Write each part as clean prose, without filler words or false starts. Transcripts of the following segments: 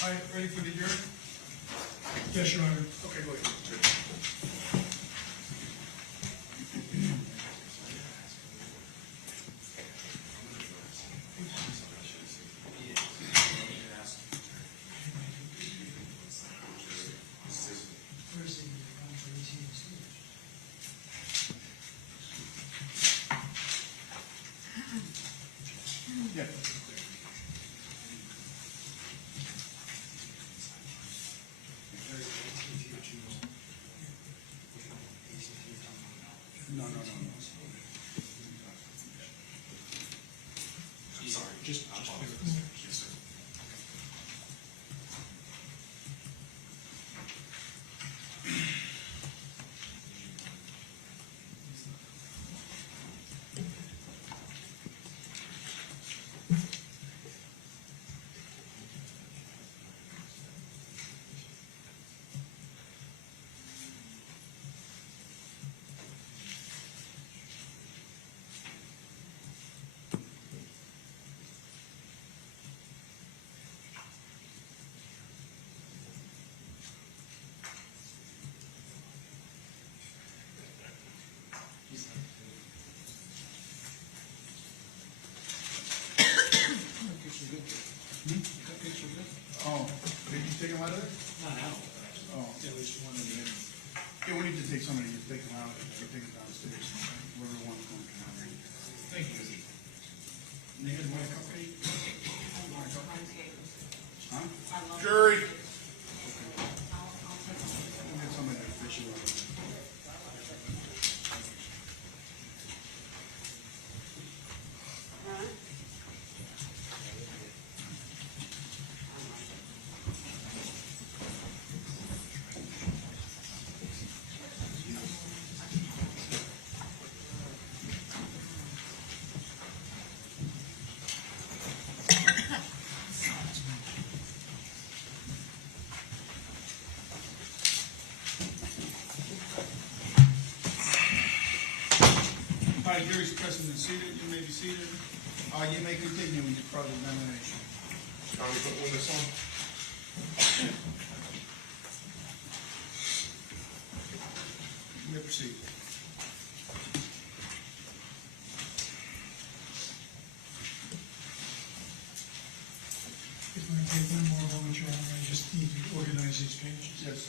All right, ready for the hearing? Yes, Your Honor. Okay, go ahead. Yeah. No. I'm sorry. Just yes, sir. Oh, did you take them out of there? Not out. Oh. At least one of them. Yeah, we need to take somebody to take them out, or take them downstairs, whoever wants to come out there. Thank you. You guys want a cupcake? Huh? Jury. We'll get somebody to fish you up. All right, jury's present and seated. You may be seated. You may continue with your cross-examination. Can we put all this on? You may proceed. If I take one more moment, Your Honor, I just need to organize these pages. Yes.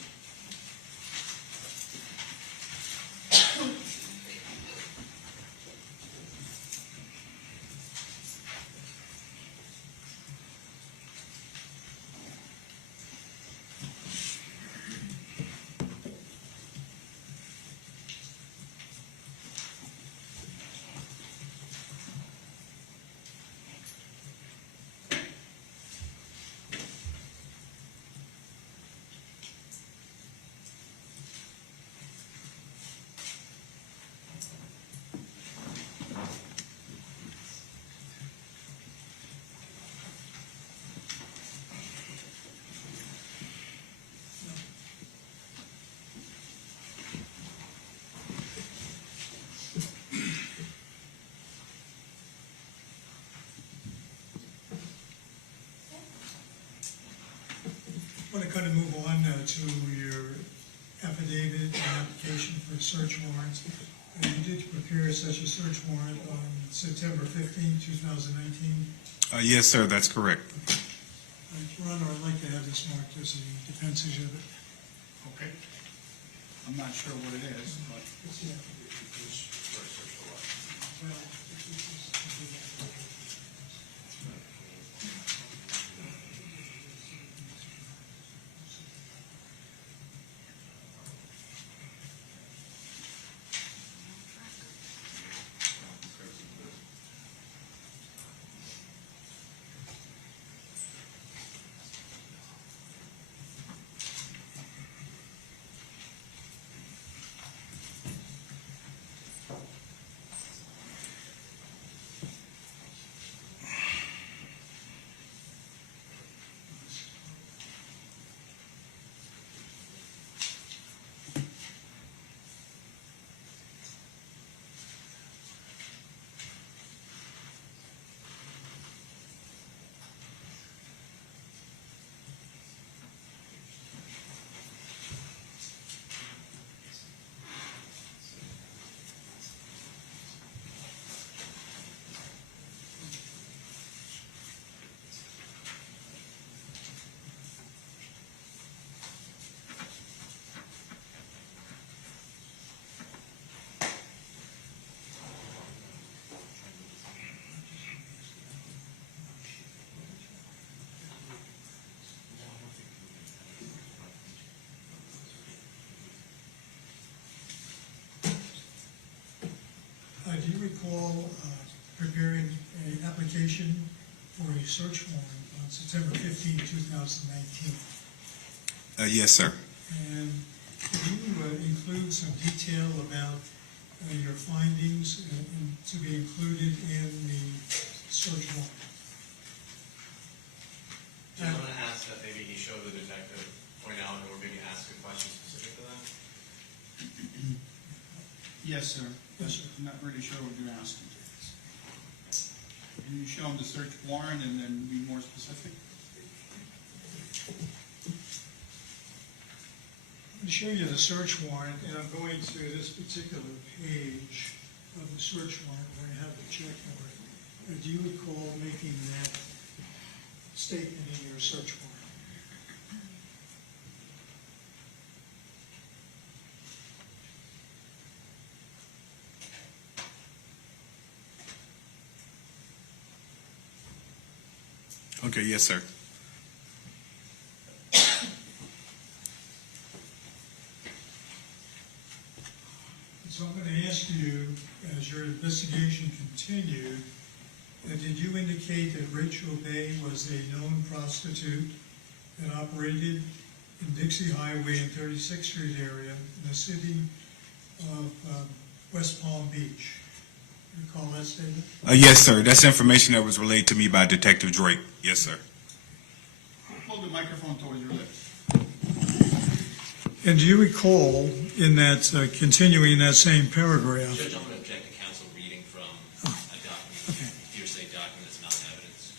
I want to kind of move on now to your affidavit and application for search warrants. You did prepare such a search warrant on September 15, 2019. Yes, sir, that's correct. Your Honor, I'd like to have this marked as a defense exhibit. Okay. I'm not sure what it is, but It's the affidavit. Well, recall preparing an application for a search warrant on September 15, 2019? Yes, sir. And could you include some detail about your findings to be included in the search warrant? I'm going to ask that maybe he show the detective, point out, or maybe ask a question specific to that. Yes, sir. Yes, sir. I'm not really sure what you're asking. Can you show him the search warrant and then be more specific? I'm going to show you the search warrant, and I'm going to this particular page of the search warrant where I have the check mark. Do you recall making that statement in your search warrant? Okay, yes, sir. So I'm going to ask you, as your investigation continued, did you indicate that Rachel Bay was a known prostitute that operated in Dixie Highway and 36th Street area in the city of West Palm Beach? You recall that statement? Yes, sir. That's information that was relayed to me by Detective Drake. Yes, sir. Hold the microphone towards your lips. And do you recall in that, continuing that same paragraph? Judge, I'm going to object to counsel reading from a document, hearsay document that's not evidence.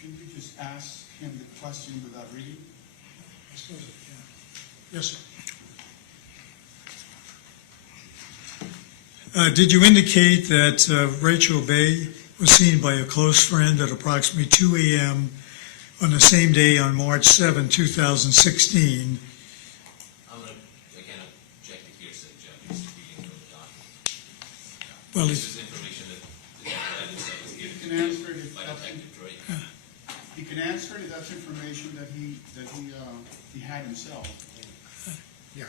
Can you just ask him the question without reading? I suppose it can. Yes, sir. Did you indicate that Rachel Bay was seen by a close friend at approximately 2 a.m. on the same day on March 7, 2016? I'm going to, again, object to hearsay, Judge, reading from the document. Well, This is information that evidence that was given You to can me answer it if by that's, Detective Drake. you can answer it if that's information that he had himself. Yeah.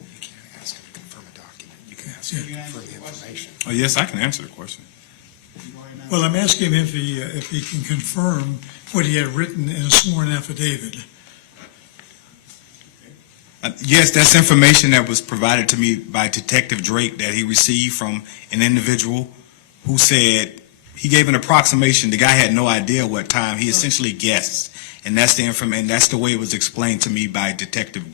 You can't ask him to confirm a document. You can ask Can him you to answer confirm the the question? information. Oh, yes, I can answer the question. Go ahead and answer. well, I'm asking him if he can confirm what he had written in a sworn affidavit. Yes, that's information that was provided to me by Detective Drake that he received from an individual who said he gave an approximation. The guy had no idea what time. He essentially guessed, and that's the information. That's the way it was explained to me by Detective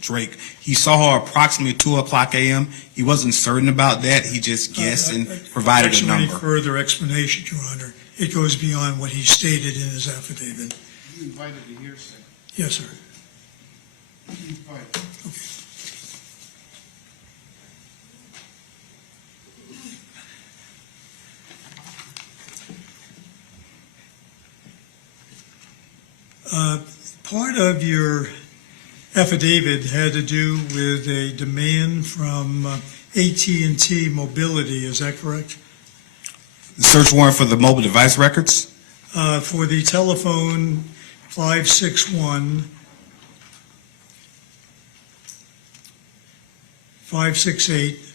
Drake. He saw her approximately 2:00 a.m. He wasn't certain about that. He just guessed and provided a Any number. further explanation, Your Honor? It goes beyond what he stated in his affidavit. You invited the hearsay. Yes, sir. Go ahead. Part of your affidavit had to do with a demand from AT&T Mobility, is that correct? The search warrant for the mobile device records? For the telephone 561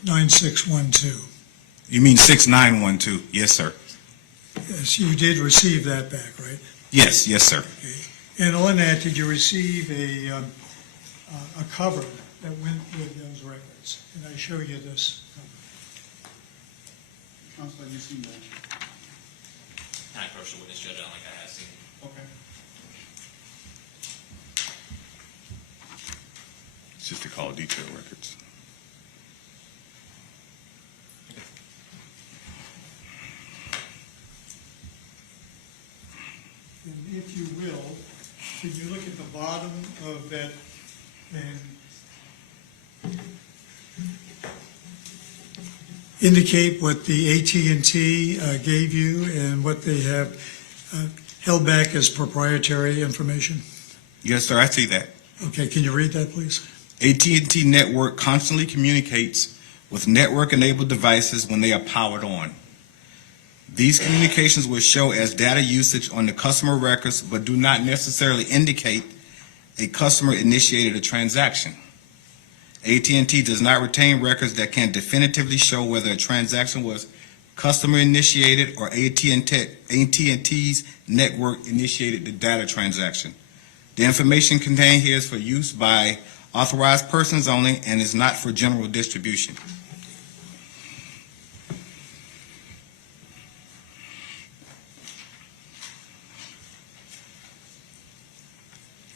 568-9612. You mean 6912? Yes, sir. Yes, you did receive that back, right? Yes, yes, sir. And on that, did you receive a cover that went with those records? And I show you this cover. Counselor, you seen that? Can I approach the witness, Judge? I don't think I have seen it. Okay. It's just to call detail records. And if you will, can you look at the bottom of that and indicate what the AT&T gave you and what they have held back as proprietary information? Yes, sir, I see that. Okay, can you read that, please? AT&T network constantly communicates with network-enabled devices when they are powered on. These communications will show as data usage on the customer records, but do not necessarily indicate a customer initiated a transaction. AT&T does not retain records that can definitively show whether a transaction was customer-initiated or AT&T's network initiated the data transaction. The information contained here is for use by authorized persons only and is not for general distribution.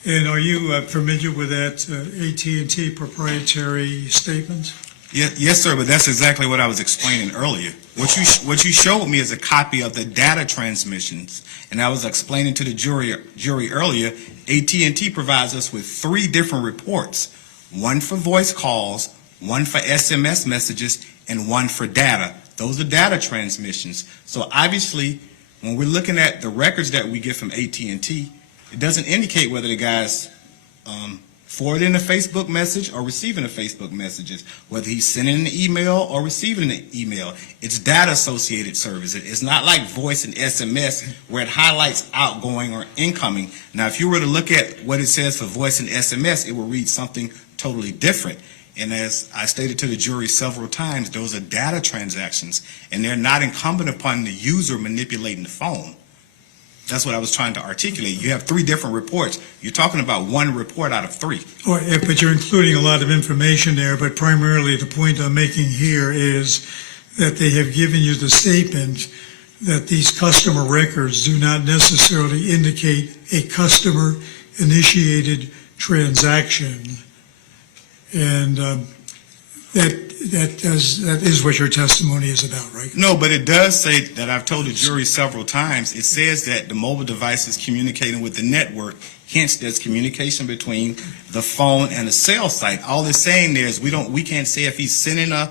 And are you familiar with that AT&T proprietary statement? Yes, sir, but that's exactly what I was explaining earlier. What you showed me is a copy of the data transmissions, and I was explaining to the jury earlier, AT&T provides us with 3 different reports, one for voice calls, one for SMS messages, and one for data. Those are data transmissions. So obviously, when we're looking at the records that we get from AT&T, it doesn't indicate whether the guy's forwarding a Facebook message or receiving a Facebook messages, whether he's sending an email or receiving an email. It's data-associated service. It's not like voice and SMS where it highlights outgoing or incoming. Now, if you were to look at what it says for voice and SMS, it will read something totally different. And as I stated to the jury several times, those are data transactions, and they're not incumbent upon the user manipulating the phone. That's what I was trying to articulate. You have 3 different reports. You're talking about 1 report out of 3. Oh, yeah, but you're including a lot of information there, but primarily the point I'm making here is that they have given you the statement that these customer records do not necessarily indicate a customer-initiated transaction. And that is what your testimony is about, right? No, but it does say that I've told the jury several times. It says that the mobile device is communicating with the network. Hence, there's communication between the phone and the cell site. All it's saying there is we can't say if he's sending a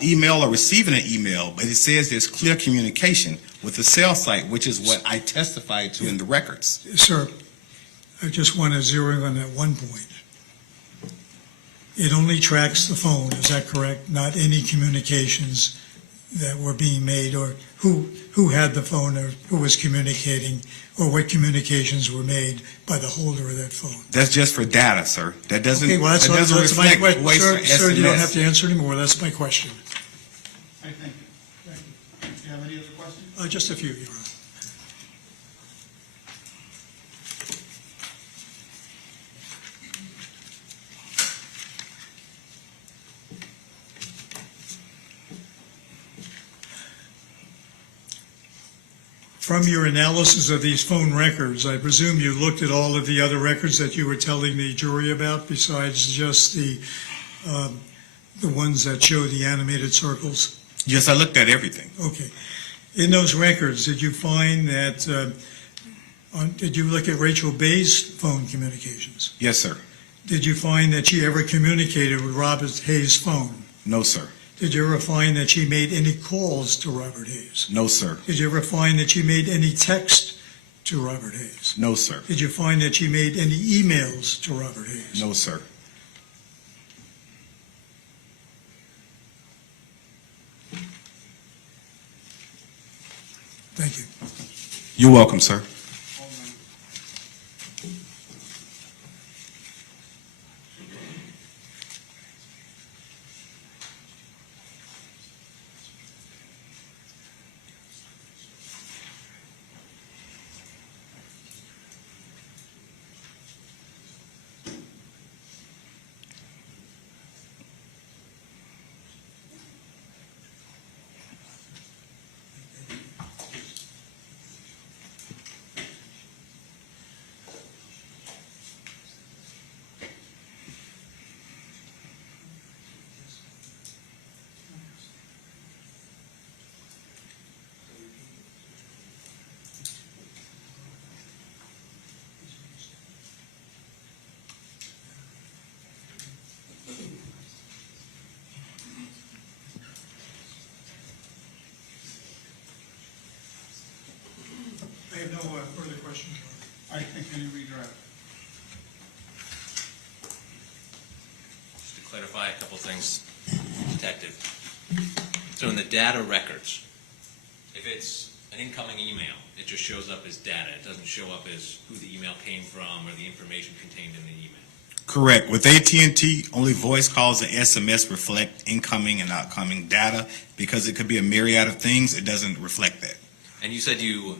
email or receiving an email, but it says there's clear communication with the cell site, which is what I testified to in the records. Sir, I just want to zero in on that one point. It only tracks the phone, is that correct? Not any communications that were being made, or who had the phone, or who was communicating, or what communications were made by the holder of that phone? That's just for data, sir. That doesn't, Okay, well, that's my reflect question. voice or SMS. Sir, you don't have to answer anymore. That's my question. I thank you. Thank you. Do you have any other questions? Just a few, Your Honor. From your analysis of these phone records, I presume you looked at all of the other records that you were telling the jury about, besides just the ones that show the animated circles? Yes, I looked at everything. Okay. In those records, did you find that, did you look at Rachel Bay's phone communications? Yes, sir. Did you find that she ever communicated with Robert Hayes' phone? No, sir. Did you ever find that she made any calls to Robert Hayes? No, sir. Did you ever find that she made any text to Robert Hayes? No, sir. Did you find that she made any emails to Robert Hayes? No, sir. Thank you. You're welcome, sir. I have no further questions. I think any redraft. Just to clarify a couple things, Detective. So in the data records, if it's an incoming email, it just shows up as data. It doesn't show up as who the email came from or the information contained in the email. Correct. With AT&T, only voice calls and SMS reflect incoming and outgoing data. Because it could be a myriad of things, it doesn't reflect that. And you said you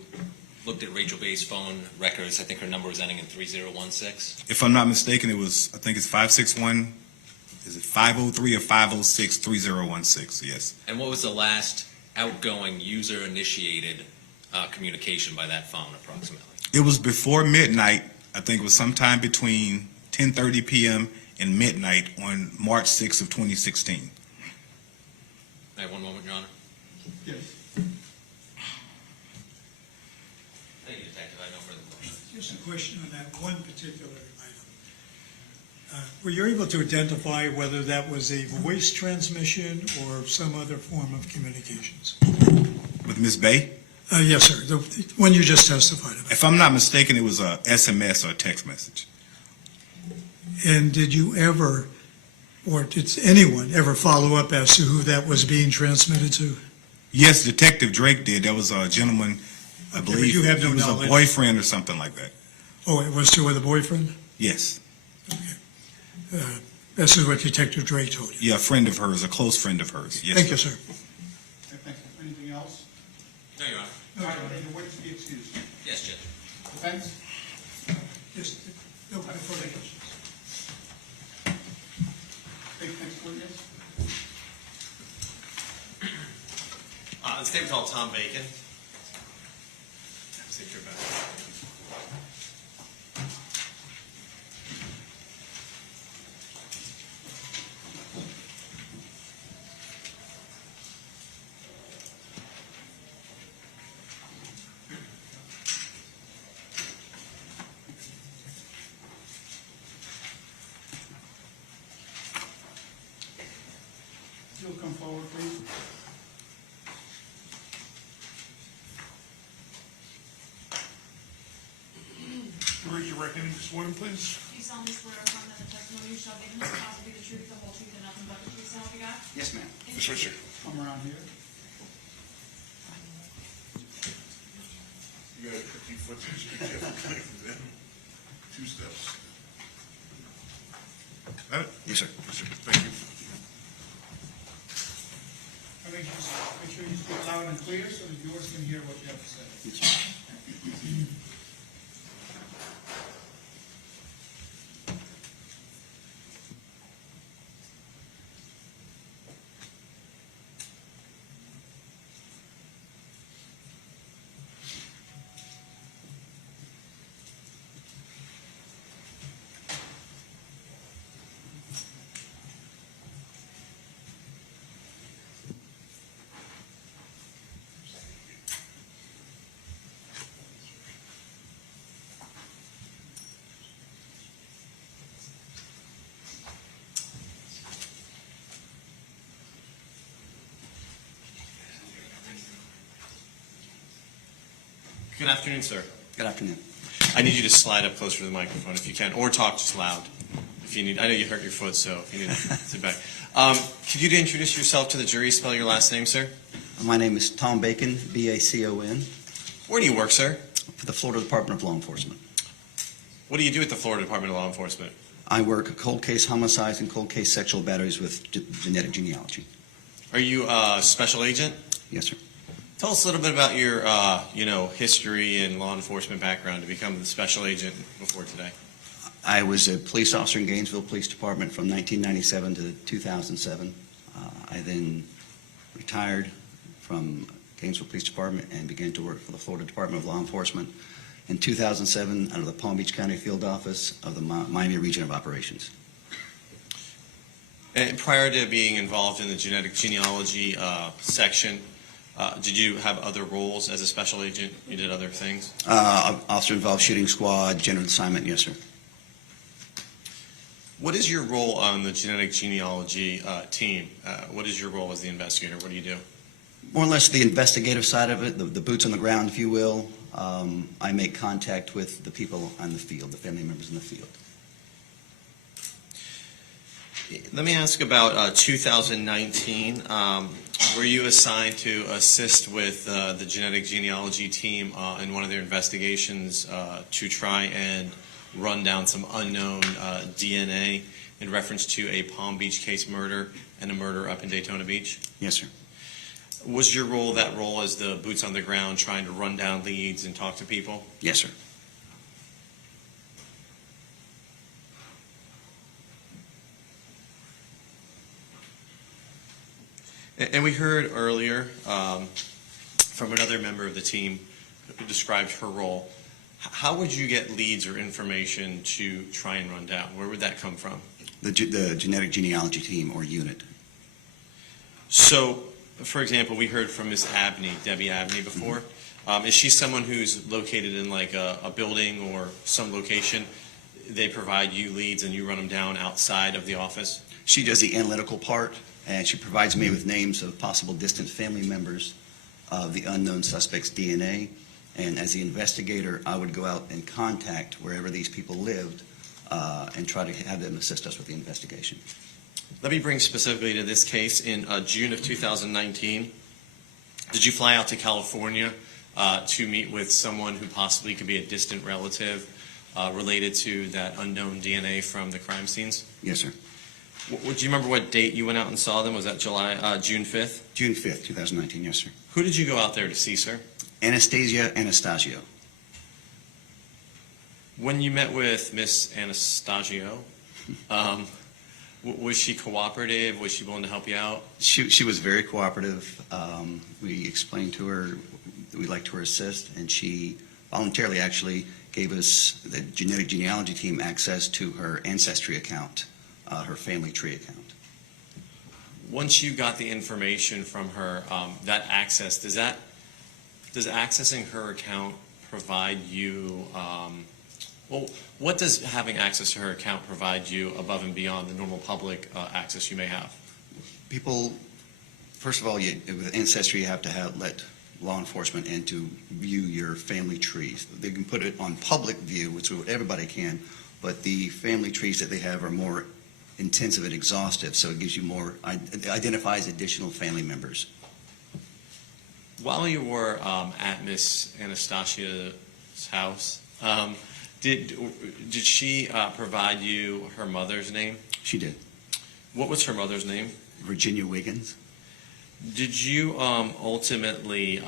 looked at Rachel Bay's phone records. I think her number was ending in 3016. If I'm not mistaken, I think it's 561, is it 503 or 506 3016? Yes. And what was the last outgoing user-initiated communication by that phone, approximately? It was before midnight. I think it was sometime between 10:30 p.m. and midnight on March 6th of 2016. I have one moment, Your Honor. Yes. Thank you, Detective. I have no further questions. Just a question on that one particular item. Were you able to identify whether that was a voice transmission or some other form of communications? With Ms. Bay? Yes, sir, the one you just testified about. If I'm not mistaken, it was a SMS or a text message. And did you ever, or did anyone ever follow up as to who that was being transmitted to? Yes, Detective Drake did. There was a gentleman, I Okay, but believe, you have no he was knowledge. a boyfriend or something like that. Oh, it was to with a boyfriend? Yes. This is what Detective Drake told you. Yeah, a friend of hers, a close friend of hers. Yes, Thank sir. you, sir. Okay, thank you. Anything else? No, Your Honor. All right, the witness be excused. Yes, Judge. Defense? Just, no further questions. Take next witness. The statement's called Tom Bacon. See if you're back. You'll come forward, please. Raise your right hand and swear, please. Do you solemnly swear or affirm that the testimony you shall give in this cause will be the truth, the whole truth, and nothing but the truth, so help you God? Yes, ma'am. Yes, sir. Come around here. You got a few foot, just be careful coming from them. 2 steps. Got it? Yes, sir. Yes, sir. Thank you. I think just make sure you speak loud and clear so the viewers can hear what you have to say. Good afternoon, sir. Good afternoon. I need you to slide up closer to the microphone if you can, or talk just loud. If you need, I know you hurt your foot, so if you need to sit back. Could you introduce yourself to the jury? Spell your last name, sir. My name is Tom Bacon, B-A-C-O-N, Where do you work, sir? for the Florida Department of Law Enforcement. What do you do at the Florida Department of Law Enforcement? I work cold case homicides and cold case sexual batteries with genetic genealogy. Are you a special agent? Yes, sir. Tell us a little bit about your, history and law enforcement background to become the special agent before today. I was a police officer in Gainesville Police Department from 1997 to 2007. I then retired from Gainesville Police Department and began to work for the Florida Department of Law Enforcement in 2007 under the Palm Beach County Field Office of the Miami Region of Operations. And prior to being involved in the genetic genealogy section, did you have other roles as a special agent? You did other things? Officer involved shooting squad, general assignment, yes, sir. What is your role on the genetic genealogy team? What is your role as the investigator? What do you do? More or less the investigative side of it, the boots on the ground, if you will. I make contact with the people on the field, the family members in the field. Let me ask about 2019. Were you assigned to assist with the genetic genealogy team in one of their investigations to try and run down some unknown DNA in reference to a Palm Beach case murder and a murder up in Daytona Beach. Yes, sir. Was your role that role as the boots on the ground, trying to run down leads and talk to people? Yes, sir. And we heard earlier from another member of the team who described her role. How would you get leads or information to try and run down? Where would that come from? The genetic genealogy team or unit. So, for example, we heard from Miss Abney, Debbie Abney, before. Is she someone who's located in like a building or some location? They provide you leads and you run them down outside of the office? She does the analytical part, and she provides me with names of possible distant family members of the unknown suspect's DNA. And as the investigator, I would go out and contact wherever these people lived and try to have them assist us with the investigation. Let me bring specifically to this case. In June of 2019, did you fly out to California to meet with someone who possibly could be a distant relative related to that unknown DNA from the crime scenes? Yes, sir. Do you remember what date you went out and saw them? Was that June 5th? June 5th, 2019, yes, sir. Who did you go out there to see, sir? Anastasia Anastasio. When you met with Miss Anastasio, was she cooperative? Was she willing to help you out? She was very cooperative. We explained to her that we'd like to assist, and she voluntarily actually gave us, the genetic genealogy team, access to her ancestry account, her family tree account. Once you got the information from her, that access, does accessing her account provide you, what does having access to her account provide you above and beyond the normal public access you may have? People, first of all, with ancestry, you have to let law enforcement in to view your family trees. They can put it on public view, which everybody can, but the family trees that they have are more intensive and exhaustive, so it gives you more, identifies additional family members. While you were at Miss Anastasia's house, did she provide you her mother's name? She did. What was her mother's name? Virginia Wiggins. Did you ultimately,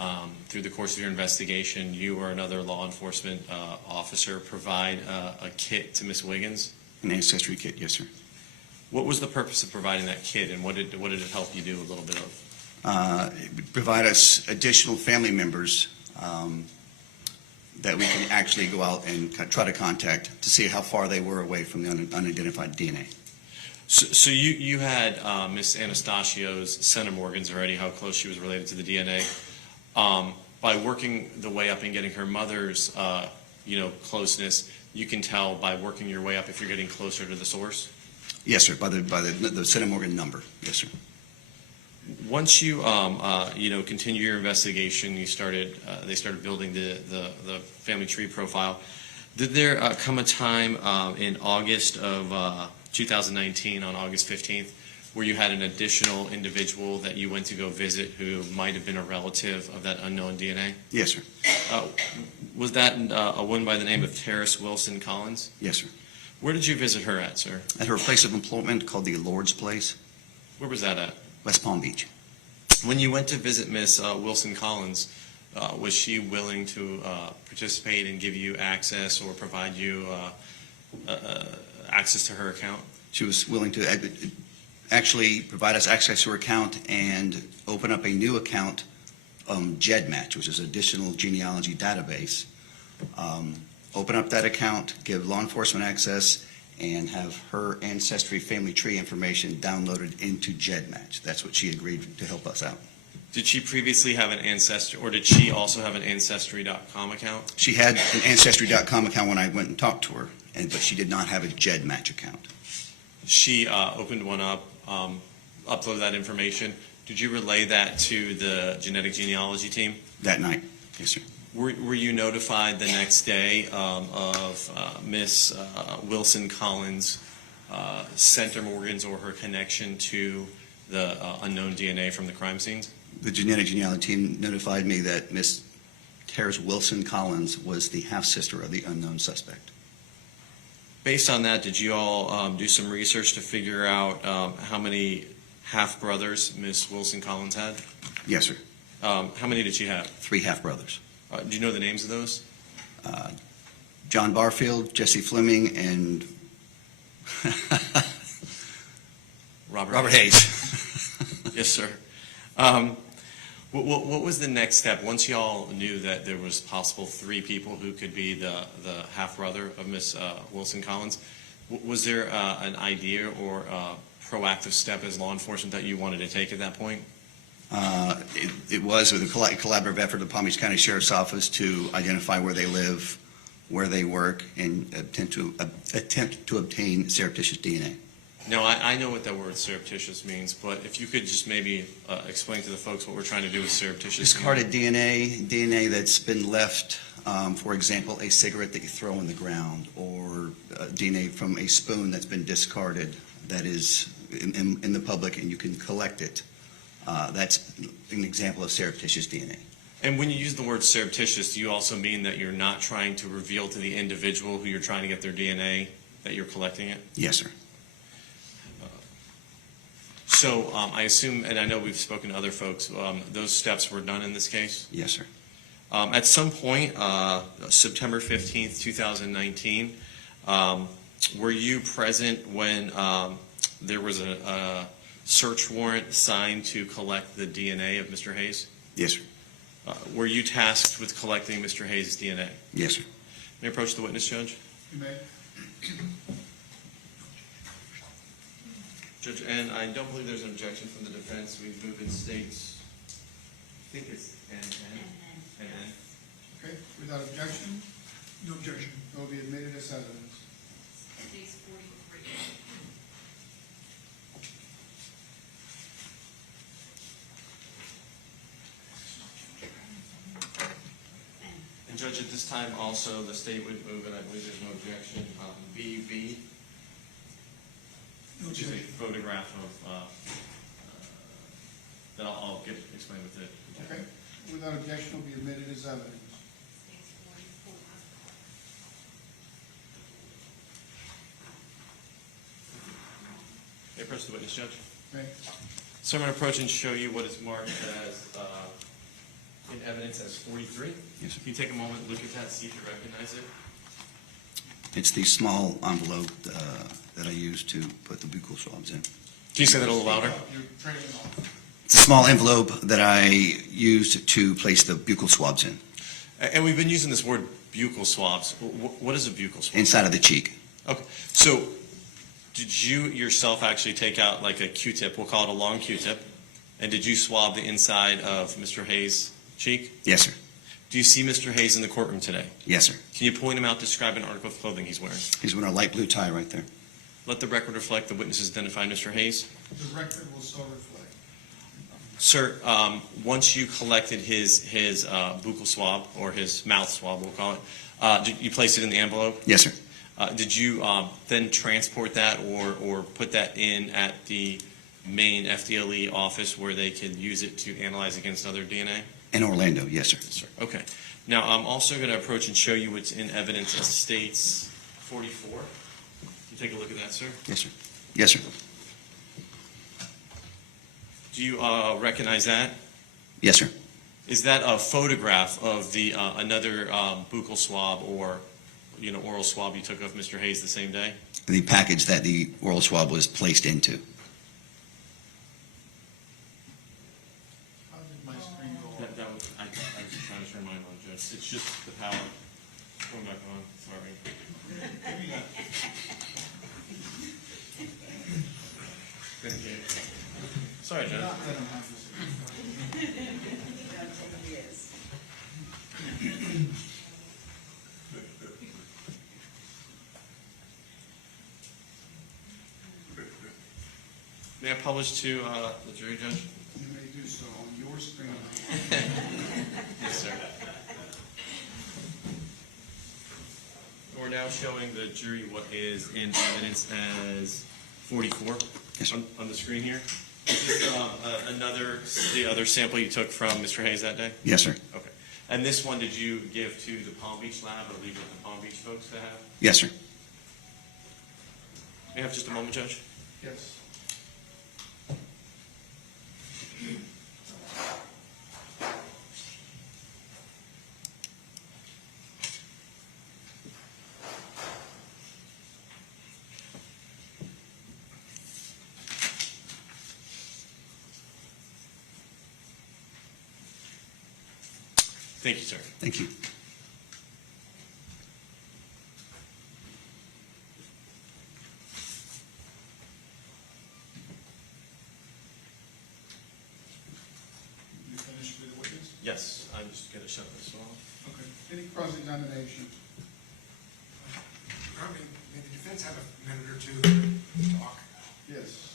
through the course of your investigation, you or another law enforcement officer provide a kit to Miss Wiggins? An ancestry kit, yes, sir. What was the purpose of providing that kit, and what did it help you do a little bit of? It would provide us additional family members that we can actually go out and try to contact to see how far they were away from the unidentified DNA. So you had Miss Anastasio's centimorgans already, how close she was related to the DNA. By working the way up and getting her mother's closeness, you can tell by working your way up if you're getting closer to the source? Yes, sir, by the centimorgan number, yes, sir. Once you continue your investigation, they started building the family tree profile. Did there come a time in August of 2019, on August 15th, where you had an additional individual that you went to go visit who might have been a relative of that unknown DNA? Yes, sir. Was that a woman by the name of Terrace Wilson Collins? Yes, sir. Where did you visit her at, sir? At her place of employment called the Lord's Place, Where was that at? West Palm Beach. When you went to visit Miss Wilson Collins, was she willing to participate and give you access or provide you access to her account? She was willing to actually provide us access to her account and open up a new account, GEDmatch, which is additional genealogy database. Open up that account, give law enforcement access, and have her ancestry family tree information downloaded into GEDmatch. That's what she agreed to help us out. Did she previously have an Ancestry, or did she also have an Ancestry.com account? She had an Ancestry.com account when I went and talked to her, but she did not have a GEDmatch account. She opened one up, uploaded that information. Did you relay that to the genetic genealogy team? That night, yes, sir. Were you notified the next day of Miss Wilson Collins' centimorgans or her connection to the unknown DNA from the crime scenes? The genetic genealogy team notified me that Miss Terrace Wilson Collins was the half-sister of the unknown suspect. Based on that, did you all do some research to figure out how many half-brothers Miss Wilson Collins had? Yes, sir. How many did she have? 3 half-brothers. Do you know the names of those? John Barfield, Jesse Fleming, and Robert Hayes. Yes, sir. What was the next step? Once you all knew that there was possible 3 people who could be the half-brother of Miss Wilson Collins, was there an idea or a proactive step as law enforcement that you wanted to take at that point? It was with a collaborative effort of the Palm Beach County Sheriff's Office to identify where they live, where they work, and attempt to obtain surreptitious DNA. Now, I know what that word surreptitious means, but if you could just maybe explain to the folks what we're trying to do with surreptitious. Discarded DNA that's been left, for example, a cigarette that you throw on the ground, or DNA from a spoon that's been discarded that is in the public and you can collect it. That's an example of surreptitious DNA. And when you use the word surreptitious, do you also mean that you're not trying to reveal to the individual who you're trying to get their DNA that you're collecting it? Yes, sir. So I assume, and I know we've spoken to other folks, those steps were done in this case? Yes, sir. At some point, September 15th, 2019, were you present when there was a search warrant signed to collect the DNA of Mr. Hayes? Yes, sir. Were you tasked with collecting Mr. Hayes' DNA? Yes, sir. May I approach the witness, Judge? You may. Judge, and I don't believe there's an objection from the defense. We've moved in states. I think it's N. Okay, without objection, No objection. it will be admitted as evidence. States 43. And Judge, at this time also, the state would move, and I believe there's no objection, BB, No which is a objection. photograph of, that I'll explain with it. Okay, without objection, will be admitted as evidence. States 44. May I approach the witness, Judge? Okay, So I'm going to approach and show you what is marked as, in evidence as 43. Yes, sir. Can you take a moment, look at that, see if you recognize it? It's the small envelope that I use to put the buccal swabs in. Can you say that a little louder? you're trailing off. It's a small envelope that I used to place the buccal swabs in, And we've been using this word buccal swabs. What is a buccal swab? inside of the cheek. Okay, so did you yourself actually take out like a Q-tip, we'll call it a long Q-tip, and did you swab the inside of Mr. Hayes' cheek? Yes, sir. Do you see Mr. Hayes in the courtroom today? Yes, sir. Can you point him out, describe an article of clothing he's wearing? He's wearing a light blue tie right there. Let the record reflect the witnesses identify Mr. Hayes. The record will so reflect. Sir, once you collected his buccal swab, or his mouth swab, we'll call it, did you place it in the envelope? Yes, sir. Did you then transport that or put that in at the main FDLE office where they could use it to analyze against other DNA? In Orlando, yes, sir. Yes, sir. Okay. Now, I'm also going to approach and show you what's in evidence as States 44. Can you take a look at that, sir? Yes, sir. Yes, sir. Do you recognize that? Yes, sir. Is that a photograph of the another buccal swab or oral swab you took of Mr. Hayes the same day? The package that the oral swab was placed into. How did my screen go off? That was, I was trying to turn mine on, Judge. It's just the power. Going back on, sorry. Thank you. Sorry, Judge. Not that I'm not listening. May I publish to the jury, Judge? You may do so on your screen. Yes, sir. We're now showing the jury what is in evidence as 44 Yes, sir. on the screen here. Is this the other sample you took from Mr. Hayes that day? Yes, sir. Okay. And this one, did you give to the Palm Beach lab or leave it with the Palm Beach folks to have? Yes, sir. May I have just a moment, Judge? Yes. Thank you, sir. Thank you. You finished with the witness? Yes, I'm just going to shut this off. Okay. Any cross-examination? I mean, may the defense have a minute or two to talk? Yes.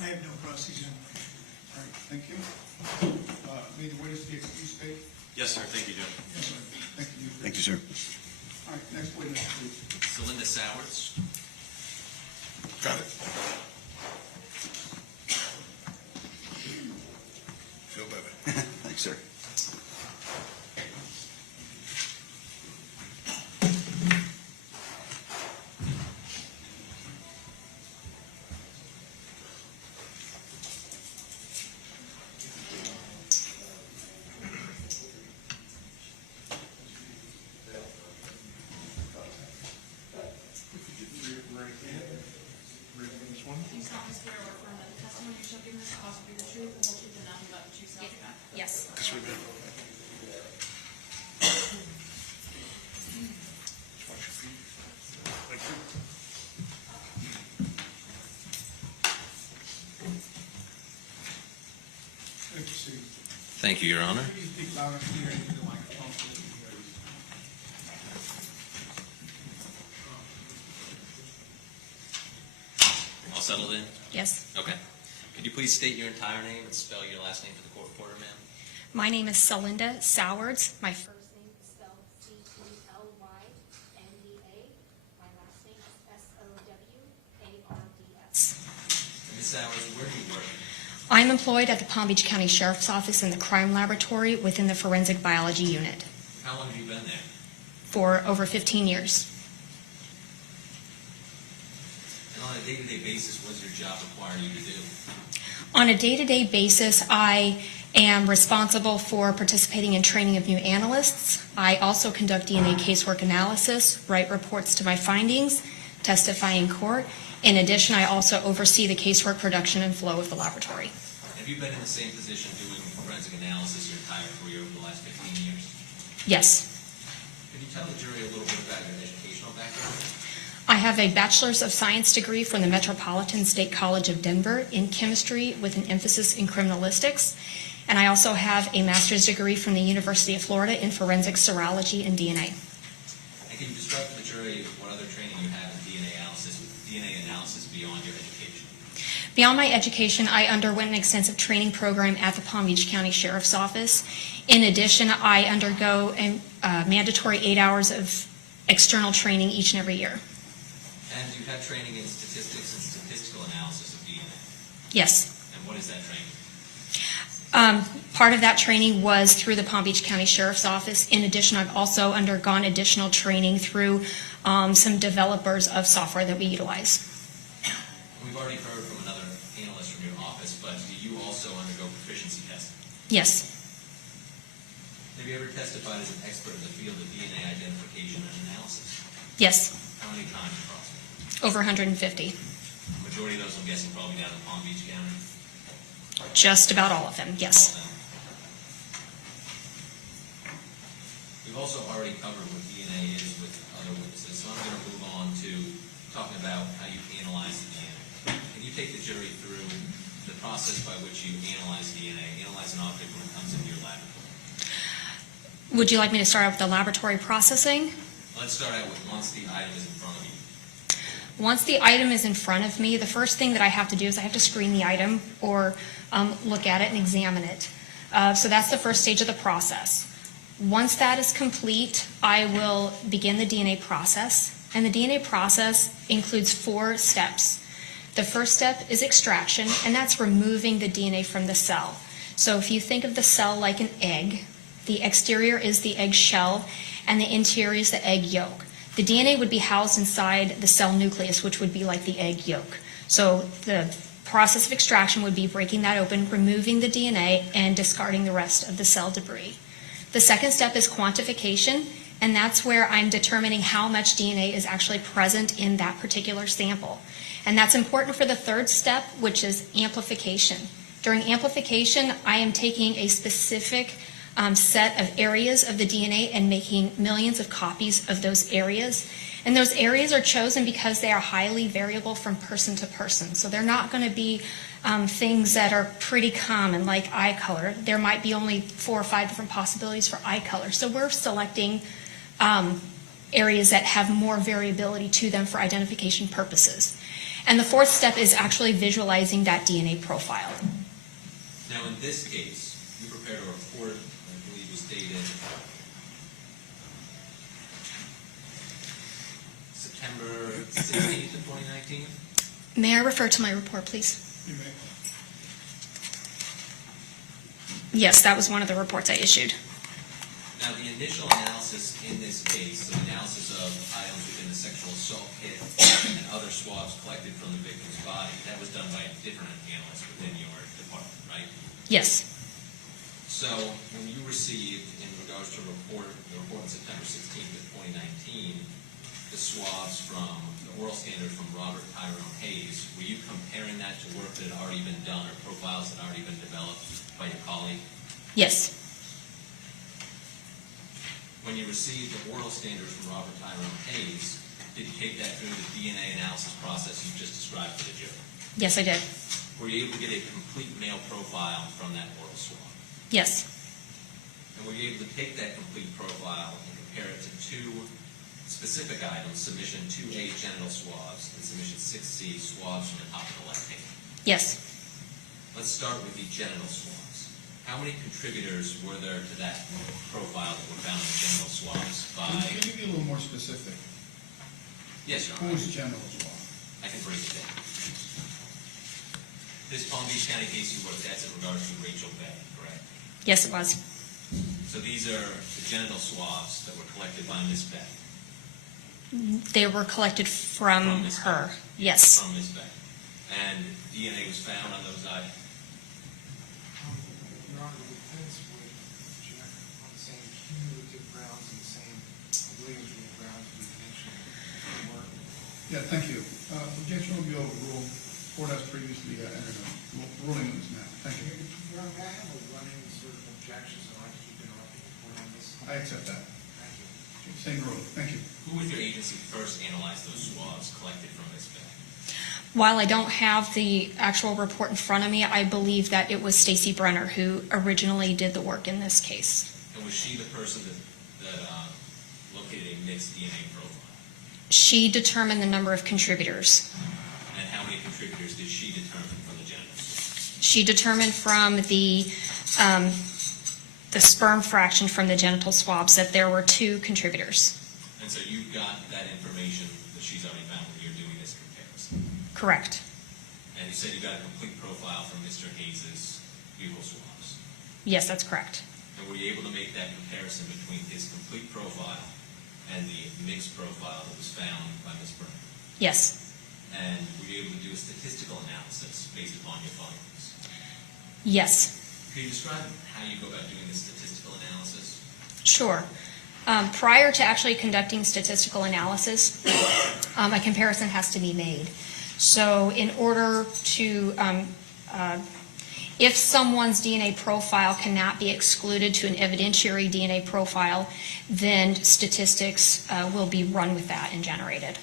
I have no cross-examination. All right, thank you. May the witness be excused, state? Yes, sir. Thank you, Judge. Yes, sir. Thank you. Thank you, sir. All right, next witness, please. Celynda Sowards. Got it. Feel better. Thanks, sir. Do you solemnly swear or affirm that the testimony you shall give in this cause will be the truth, the whole truth, and nothing but the truth, so help you God? Yes. Watch your feet. Thank you. Please proceed. Thank you, Your Honor. Please speak loud and clear into the microphone so we can hear you. All settled in? Yes. Okay. Could you please state your entire name and spell your last name for the court reporter, ma'am? My name is Celynda Sowards. My first name is spelled Celynda. My last name is Sowards. Ms. Sowards, where do you work? I'm employed at the Palm Beach County Sheriff's Office in the crime laboratory within the forensic biology unit How long have you been there? for over 15 years. And on a day-to-day basis, what does your job require you to do? On a day-to-day basis, I am responsible for participating in training of new analysts. I also conduct DNA casework analysis, write reports to my findings, testify in court. In addition, I also oversee the casework production and flow of the laboratory. Have you been in the same position doing forensic analysis your entire career over the last 15 years? Yes. Could you tell the jury a little bit about your educational background? I have a Bachelor's of Science degree from the Metropolitan State College of Denver in chemistry with an emphasis in criminalistics. And I also have a master's degree from the University of Florida in forensic serology and DNA. And can you describe to the jury what other training you have in DNA analysis beyond your education? Beyond my education, I underwent an extensive training program at the Palm Beach County Sheriff's Office. In addition, I undergo a mandatory 8 hours of external training each and every year. And you had training in statistics and statistical analysis of DNA. Yes. And what is that training? Part of that training was through the Palm Beach County Sheriff's Office. In addition, I've also undergone additional training through some developers of software that we utilize. We've already heard from another analyst from your office, but do you also undergo proficiency testing? Yes. Have you ever testified as an expert in the field of DNA identification and analysis? Yes. How many times approximately? Over 150. Majority of those, I'm guessing, probably down in Palm Beach County. Just about all of them, yes. All of them. We've also already covered what DNA is with other witnesses, so I'm going to move on to talking about how you analyze the DNA. Can you take the jury through the process by which you analyze DNA, analyze an object when it comes into your laboratory? Would you like me to start out with the laboratory processing? Let's start out with once the item is in front of you. Once the item is in front of me, the first thing that I have to do is I have to screen the item or look at it and examine it. So that's the first stage of the process. Once that is complete, I will begin the DNA process. And the DNA process includes 4 steps. The first step is extraction, and that's removing the DNA from the cell. So if you think of the cell like an egg, the exterior is the egg shell, and the interior is the egg yolk. The DNA would be housed inside the cell nucleus, which would be like the egg yolk. So the process of extraction would be breaking that open, removing the DNA, and discarding the rest of the cell debris. The second step is quantification, and that's where I'm determining how much DNA is actually present in that particular sample. And that's important for the third step, which is amplification. During amplification, I am taking a specific set of areas of the DNA and making millions of copies of those areas. And those areas are chosen because they are highly variable from person to person. So they're not going to be things that are pretty common, like eye color. There might be only 4 or 5 different possibilities for eye color. So we're selecting areas that have more variability to them for identification purposes. And the fourth step is actually visualizing that DNA profile. Now, in this case, you prepared a report, I believe was dated September 16th of 2019. May I refer to my report, please? You may. Yes, that was one of the reports I issued. Now, the initial analysis in this case, the analysis of items within the sexual assault kit and other swabs collected from the victim's body, that was done by a different analyst within your department, right? Yes. So, when you received, in regards to the report on September 16th of 2019, the swabs from the oral standard from Robert Tyrone Hayes, were you comparing that to work that had already been done or profiles that had already been developed by your colleague? Yes. When you received the oral standards from Robert Tyrone Hayes, did you take that through the DNA analysis process you just described for the jury? Yes, I did. Were you able to get a complete male profile from that oral swab? Yes. And were you able to take that complete profile and compare it to 2 specific items, submission 2A genital swabs and submission 6C swabs from the top of the left hand? Yes. Let's start with the genital swabs. How many contributors were there to that profile that were found in the genital swabs by... Can you be a little more specific? Yes, Your Honor. Who's general swab? I can break it down. This Palm Beach County case you worked, that's in regards to Rachel Bay, correct? Yes, it was. So these are the genital swabs that were collected by Ms. Bay. They were collected from Ms. her. Bay. Yes. From Ms. Bay. And DNA was found on those items. Your Honor, the defense would object on the same cumulative grounds and the same obligatory grounds we mentioned before. Yeah, thank you. Objection will be overruled. Court has previously entered a ruling on this matter. Thank you. Your Honor, may I have a running sort of objection so I can keep interrupting the court on this? I accept that. Thank you. Same rule. Thank you. Who with your agency first analyzed those swabs collected from Ms. Bay? While I don't have the actual report in front of me, I believe that it was Stacy Brenner who originally did the work in this case. And was she the person that located a mixed DNA profile? She determined the number of contributors. And how many contributors did she determine determine from the genitals? She determined from the sperm fraction from the genital swabs that there were 2 contributors. And so you got that information that she's already found when you're doing this comparison? Correct. And you said you got a complete profile from Mr. Hayes' buccal swabs? Yes, that's correct. And were you able to make that comparison between his complete profile and the mixed profile that was found by Ms. Byrne? Yes. And were you able to do a statistical analysis based upon your findings? Yes. Can you describe how you go about doing this statistical analysis? Sure. Prior to actually conducting statistical analysis, a comparison has to be made. So in order to, if someone's DNA profile cannot be excluded to an evidentiary DNA profile, then statistics will be run with that and generated.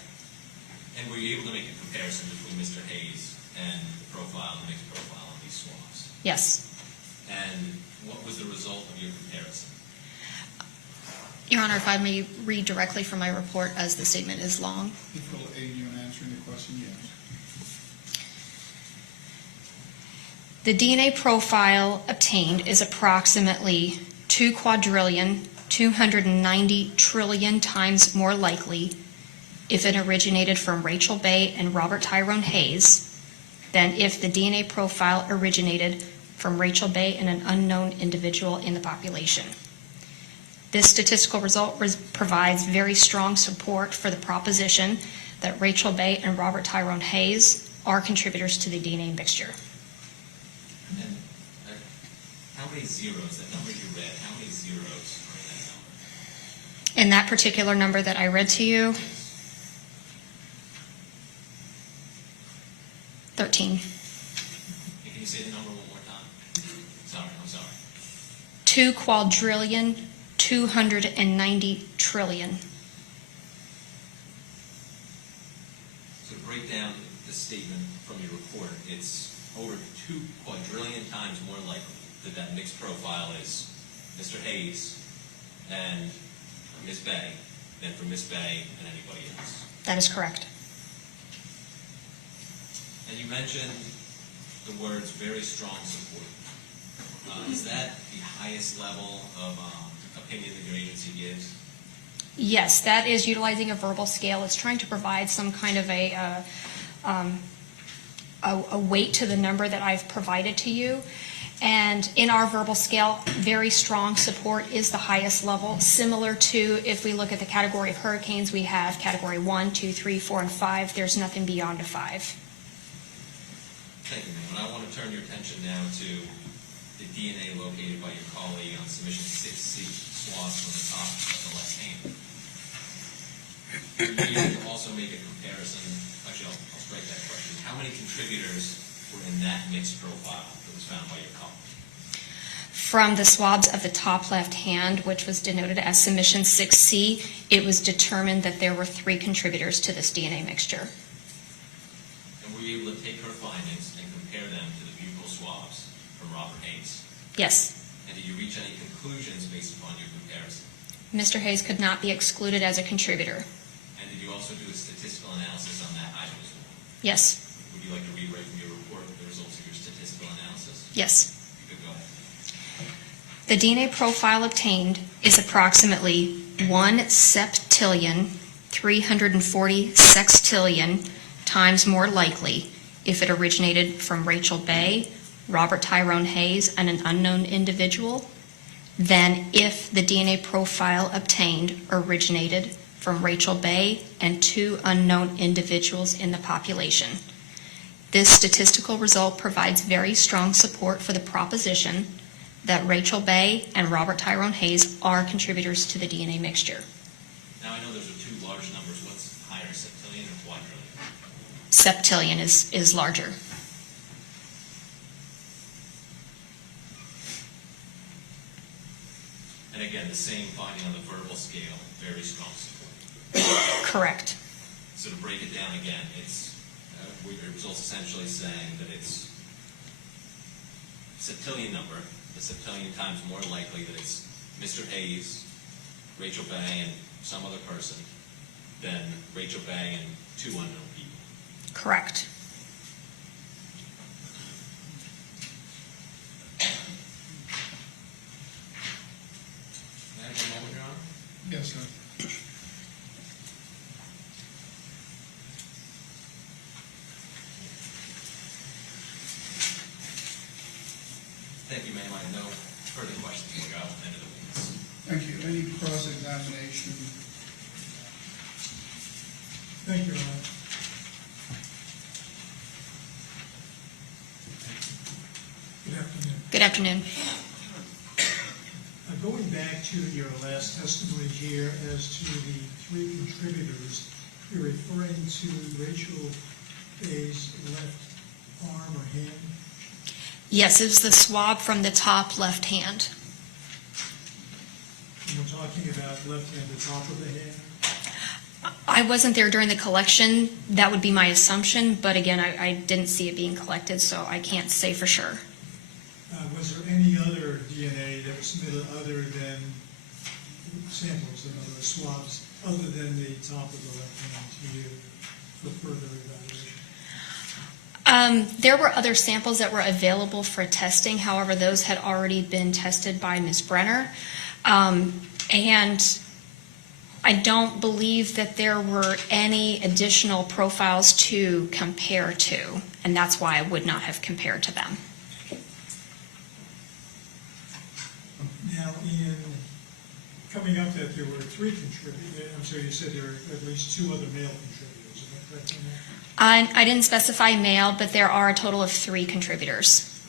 And were you able to make a comparison between Mr. Hayes and the profile, the mixed profile on these swabs? Yes. And what was the result of your comparison? Your Honor, if I may read directly from my report as the statement is long. If it'll aid you in answering the question, yes. The DNA profile obtained is approximately 2,290 trillion times more likely if it originated from Rachel Bay and Robert Tyrone Hayes than if the DNA profile originated from Rachel Bay and an unknown individual in the population. This statistical result provides very strong support for the proposition that Rachel Bay and Robert Tyrone Hayes are contributors to the DNA mixture. And how many zeros, that number you read, how many zeros are in that number? In that particular number that I read to you, 13. And can you say the number one more time? I'm sorry. 2,290 trillion. So to break down the statement from your report, it's over 2 quadrillion times more likely that that mixed profile is Mr. Hayes and Ms. Bay than for Ms. Bay and anybody else. That is correct. And you mentioned the words very strong support. Is that the highest level of opinion that your agency gives? Yes, that is utilizing a verbal scale. It's trying to provide some kind of a weight to the number that I've provided to you. And in our verbal scale, very strong support is the highest level, similar to if we look at the category of hurricanes, we have category 1, 2, 3, 4, and 5. There's nothing beyond a 5. Thank you, ma'am. And I want to turn your attention now to the DNA located by your colleague on submission 6C, swabs from the top of the left hand. You also make a comparison, actually I'll strike that question. How many contributors were in that mixed profile that was found by your colleague? From the swabs of the top left hand, which was denoted as submission 6C, it was determined that there were 3 contributors to this DNA mixture. And were you able to take her findings and compare them to the buccal swabs from Robert Hayes? Yes. And did you reach any conclusions based upon your comparison? Mr. Hayes could not be excluded as a contributor. And did you also do a statistical analysis on that item as well? Yes. Would you like to read right from your report the results of your statistical analysis? Yes. You could go ahead. The DNA profile obtained is approximately 1 septillion 340 sextillion times more likely if it originated from Rachel Bay, Robert Tyrone Hayes, and an unknown individual than if the DNA profile obtained originated from Rachel Bay and 2 unknown individuals in the population. This statistical result provides very strong support for the proposition that Rachel Bay and Robert Tyrone Hayes are contributors to the DNA mixture. Now, I know those are 2 large numbers. What's higher, septillion or quadrillion? Septillion is larger. And again, the same finding on the verbal scale, very strong support. Correct. So to break it down again, it's your results essentially saying that it's septillion number, the septillion times more likely that it's Mr. Hayes, Rachel Bay, and some other person than Rachel Bay and 2 unknown people. Correct. anyone no further questions, we'll go into the witness. Thank you. Any cross-examination? Thank you, Ron. Good afternoon. Good afternoon. Going back to your last testimony here as to the three contributors, you're referring to Rachel Hayes' left arm or hand? Yes, it was the swab from the top left hand. And we're talking about left hand, the top of the hand? I wasn't there during the collection. That would be my assumption, but again, I didn't see it being collected, so I can't say for sure. Was there any other DNA that was submitted other than samples, in other words, swabs, other than the top of the left hand to you for further evaluation? There were other samples that were available for testing. However, those had already been tested by Ms. Brenner. And I don't believe that there were any additional profiles to compare to, and that's why I would not have compared to them. Now, in coming up that there were three contributors, I'm sorry, you said there were at least two other male contributors, is that correct on that? I didn't specify male, but there are a total of 3 contributors.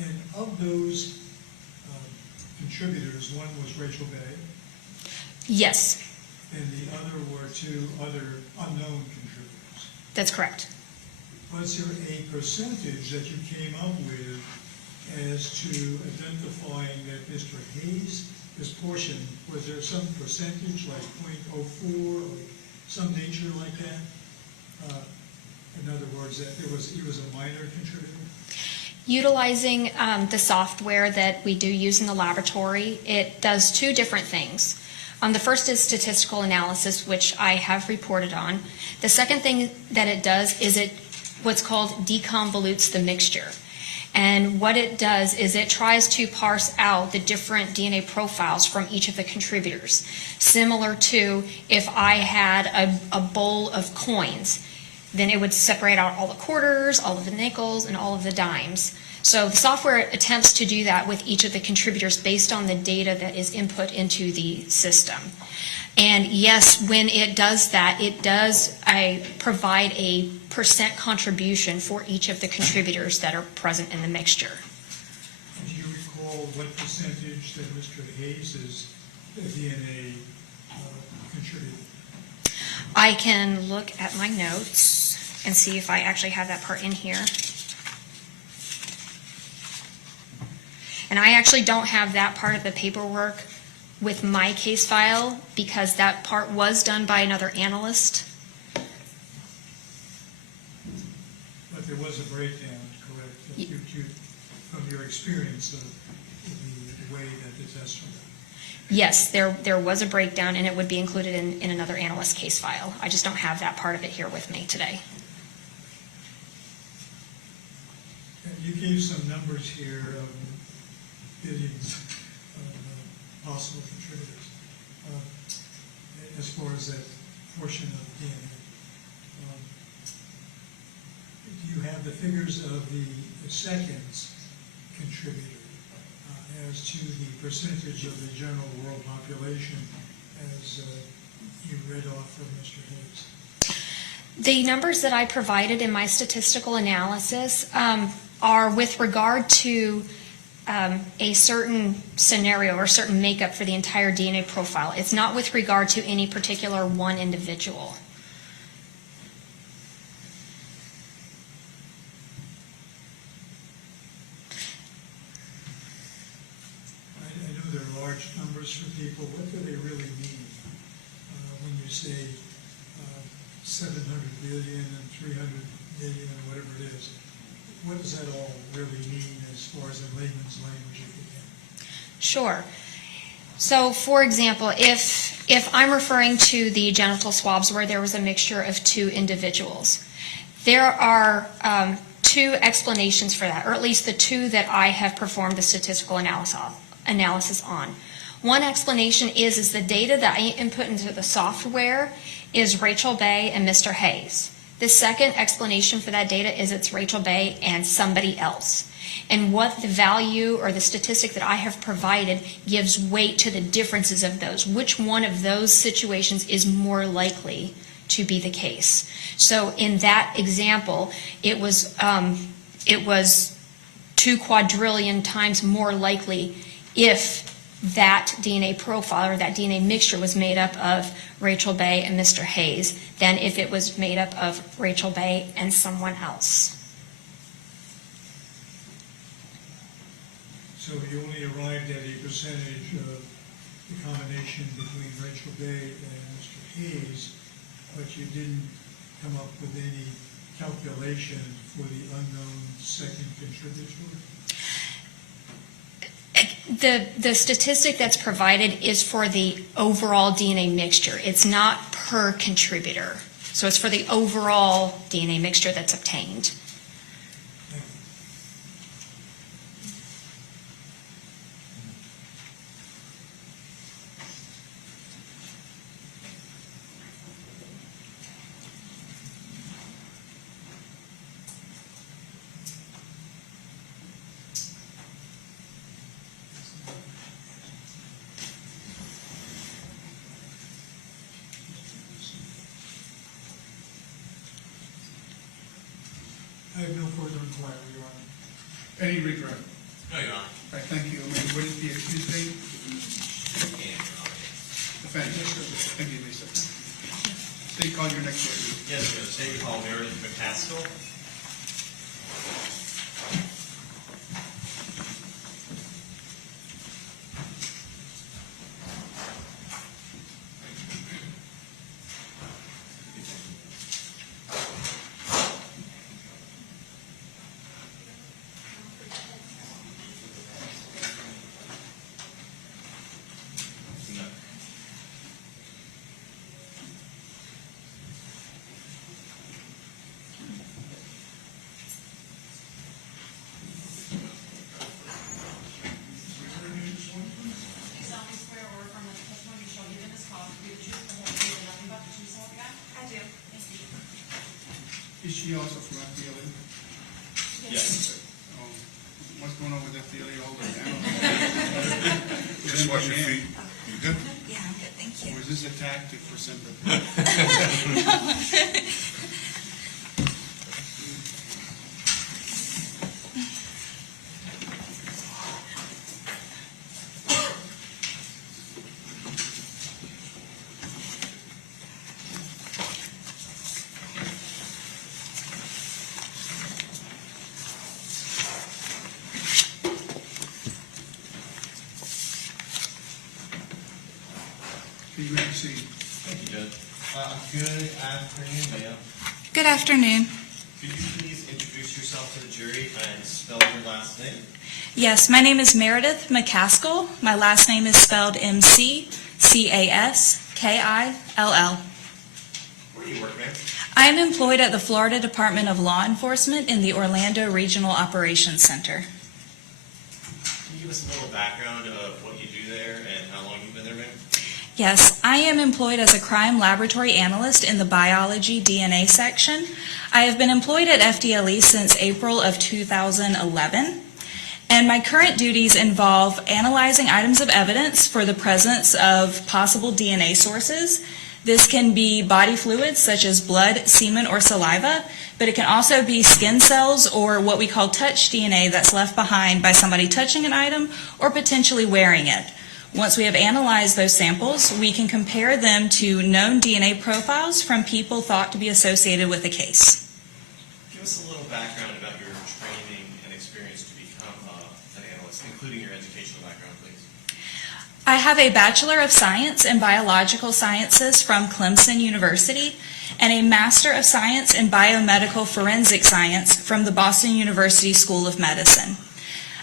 And of those contributors, one was Rachel Bay, Yes, and the other were 2 other unknown contributors. that's correct. Was there a percentage that you came up with as to identifying that Mr. Hayes, his portion, was there some percentage like 0.04 or some nature like that? In other words, that he was a minor contributor? Utilizing the software that we do use in the laboratory, it does 2 different things. The first is statistical analysis, which I have reported on. The second thing that it does is it what's called deconvolutes the mixture. And what it does is it tries to parse out the different DNA profiles from each of the contributors. Similar to if I had a bowl of coins, then it would separate out all the quarters, all of the nickels, and all of the dimes. So the software attempts to do that with each of the contributors based on the data that is input into the system. And yes, when it does that, it does provide a percent contribution for each of the contributors that are present in the mixture. Do you recall what percentage that Mr. Hayes' DNA contributed? I can look at my notes and see if I actually have that part in here. And I actually don't have that part of the paperwork with my case file because that part was done by another analyst. But there was a breakdown, correct? From your experience of the way that the tests were done? Yes, there was a breakdown, and it would be included in another analyst case file. I just don't have that part of it here with me today. And you gave some numbers here of billions of possible contributors as far as that portion of DNA. Do you have the figures of the second contributor as to the percentage of the general world population as you read off from Mr. Hayes? The numbers that I provided in my statistical analysis are with regard to a certain scenario or certain makeup for the entire DNA profile. It's not with regard to any particular one individual. I know there are large numbers for people. What do they really mean when you say 700 billion and 300 million or whatever it is? What does that all really mean as far as in layman's language, if you can? Sure. So, for example, if I'm referring to the genital swabs where there was a mixture of 2 individuals, there are 2 explanations for that, or at least the 2 that I have performed the statistical analysis on. One explanation is the data that I input into the software is Rachel Bay and Mr. Hayes. The second explanation for that data is it's Rachel Bay and somebody else. And what the value or the statistic that I have provided gives weight to the differences of those. Which one of those situations is more likely to be the case? So in that example, it was 2 quadrillion times more likely if that DNA profile or that DNA mixture was made up of Rachel Bay and Mr. Hayes than if it was made up of Rachel Bay and someone else. So you only arrived at a percentage of the combination between Rachel Bay and Mr. Hayes, but you didn't come up with any calculation for the unknown second contributor? The statistic that's provided is for the overall DNA mixture. It's not per contributor. So it's for the overall DNA mixture that's obtained. I have no further inquiry, Your Honor. Any regret? No, Your Honor. All right, thank you. What is the accused date? Defense. Thank you, Lisa. State, call your next witness. Yes, sir. State call Meredith Mccaskill. Please solemnly swear or affirm that the testimony you shall give in this cause will be the truth, the whole truth, and nothing but the truth, so help you God? I do. Thank you. Is she also from FDLE? Yes. What's going on with FDLE all the time? Just wash your feet. You good? Yeah, I'm good, thank you. Or is this a tactic for sympathy? You may proceed. Thank you, Judge. Good afternoon, ma'am. Good afternoon. Could you please introduce yourself to the jury and spell your last name? Yes, my name is Meredith Mccaskill. My last name is spelled M-C-C-A-S-K-I-L-L. Where do you work, ma'am? I am employed at the Florida Department of Law Enforcement in the Orlando Regional Operations Center. Can you give us a little background of what you do there and how long you've been there, ma'am? Yes, I am employed as a crime laboratory analyst in the biology DNA section. I have been employed at FDLE since April of 2011, and my current duties involve analyzing items of evidence for the presence of possible DNA sources. This can be body fluids such as blood, semen, or saliva, but it can also be skin cells or what we call touch DNA that's left behind by somebody touching an item or potentially wearing it. Once we have analyzed those samples, we can compare them to known DNA profiles from people thought to be associated with the case. Give us a little background about your training and experience to become an analyst, including your educational background, please. I have a Bachelor of Science in Biological Sciences from Clemson University and a Master of Science in Biomedical Forensic Science from the Boston University School of Medicine.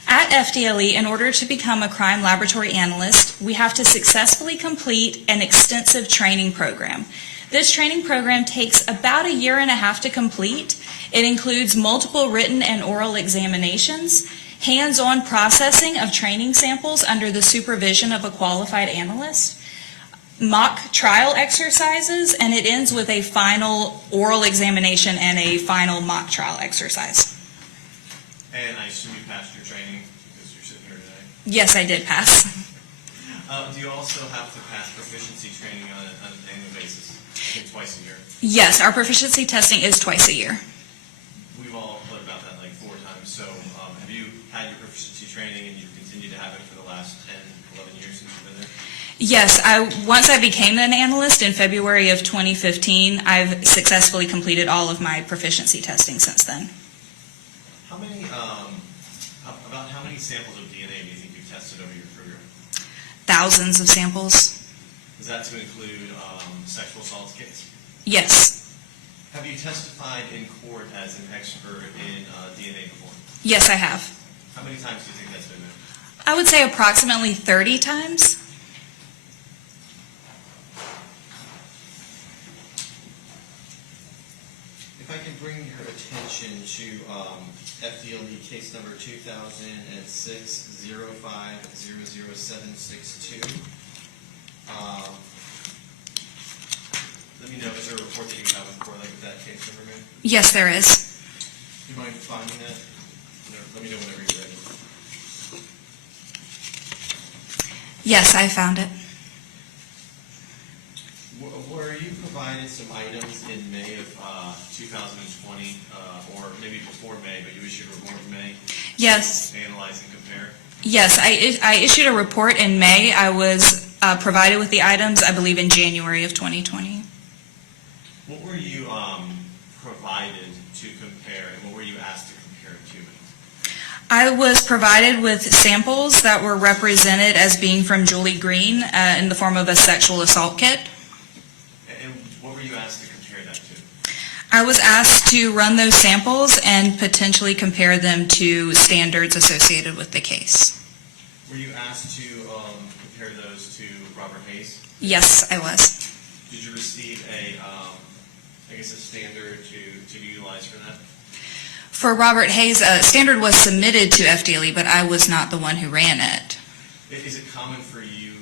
At FDLE, in order to become a crime laboratory analyst, we have to successfully complete an extensive training program. This training program takes about 1.5 years to complete. It includes multiple written and oral examinations, hands-on processing of training samples under the supervision of a qualified analyst, mock trial exercises, and it ends with a final oral examination and a final mock trial exercise. And I assume you passed your training because you're sitting here today. Yes, I did pass. Do you also have to pass proficiency training on an annual basis? I think twice a year. Yes, our proficiency testing is twice a year. We've all heard about that like 4 times. So have you had your proficiency training and you continue to have it for the last 10, 11 years since you've been there? Yes, once I became an analyst in February of 2015, I've successfully completed all of my proficiency testing since then. How many, about how many samples of DNA do you think you've tested over your career? Thousands of samples. Is that to include sexual assault kits? Yes. Have you testified in court as an expert in DNA before? Yes, I have. How many times do you think that's been done? I would say approximately 30 times. If I can bring your attention to FDLE case number 2006-05-00762. Let me know, is there a report that you have with correlate with that case number, ma'am? Yes, there is. Do you mind finding that? Let me know whenever you're ready. Yes, I found it. Were you provided some items in May of 2020, or maybe before May, but you issued a report in May? Yes. To analyze and compare? Yes, I issued a report in May. I was provided with the items, I believe, in January of 2020. What were you provided to compare, and what were you asked to compare it to? I was provided with samples that were represented as being from Julie Green in the form of a sexual assault kit. And what were you asked to compare that to? I was asked to run those samples and potentially compare them to standards associated with the case. Were you asked to compare those to Robert Hayes? Yes, I was. Did you receive a standard to utilize for that? For Robert Hayes, a standard was submitted to FDLE, but I was not the one who ran it. Is it common for you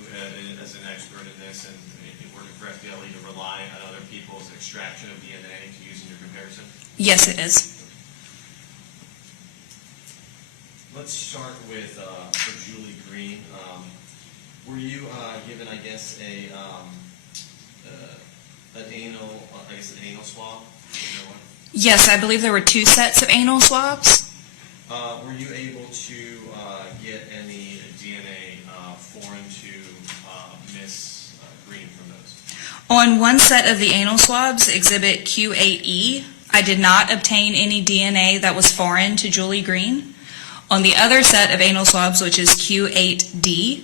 as an expert in this and in working for FDLE to rely on other people's extraction of DNA to use in your comparison? Yes, it is. Let's start with for Julie Green. Were you given, I guess, an anal swab? Yes, I believe there were 2 sets of anal swabs. Were you able to get any DNA foreign to Miss Green from those? On one set of the anal swabs, exhibit Q8E, I did not obtain any DNA that was foreign to Julie Green. On the other set of anal swabs, which is Q8D,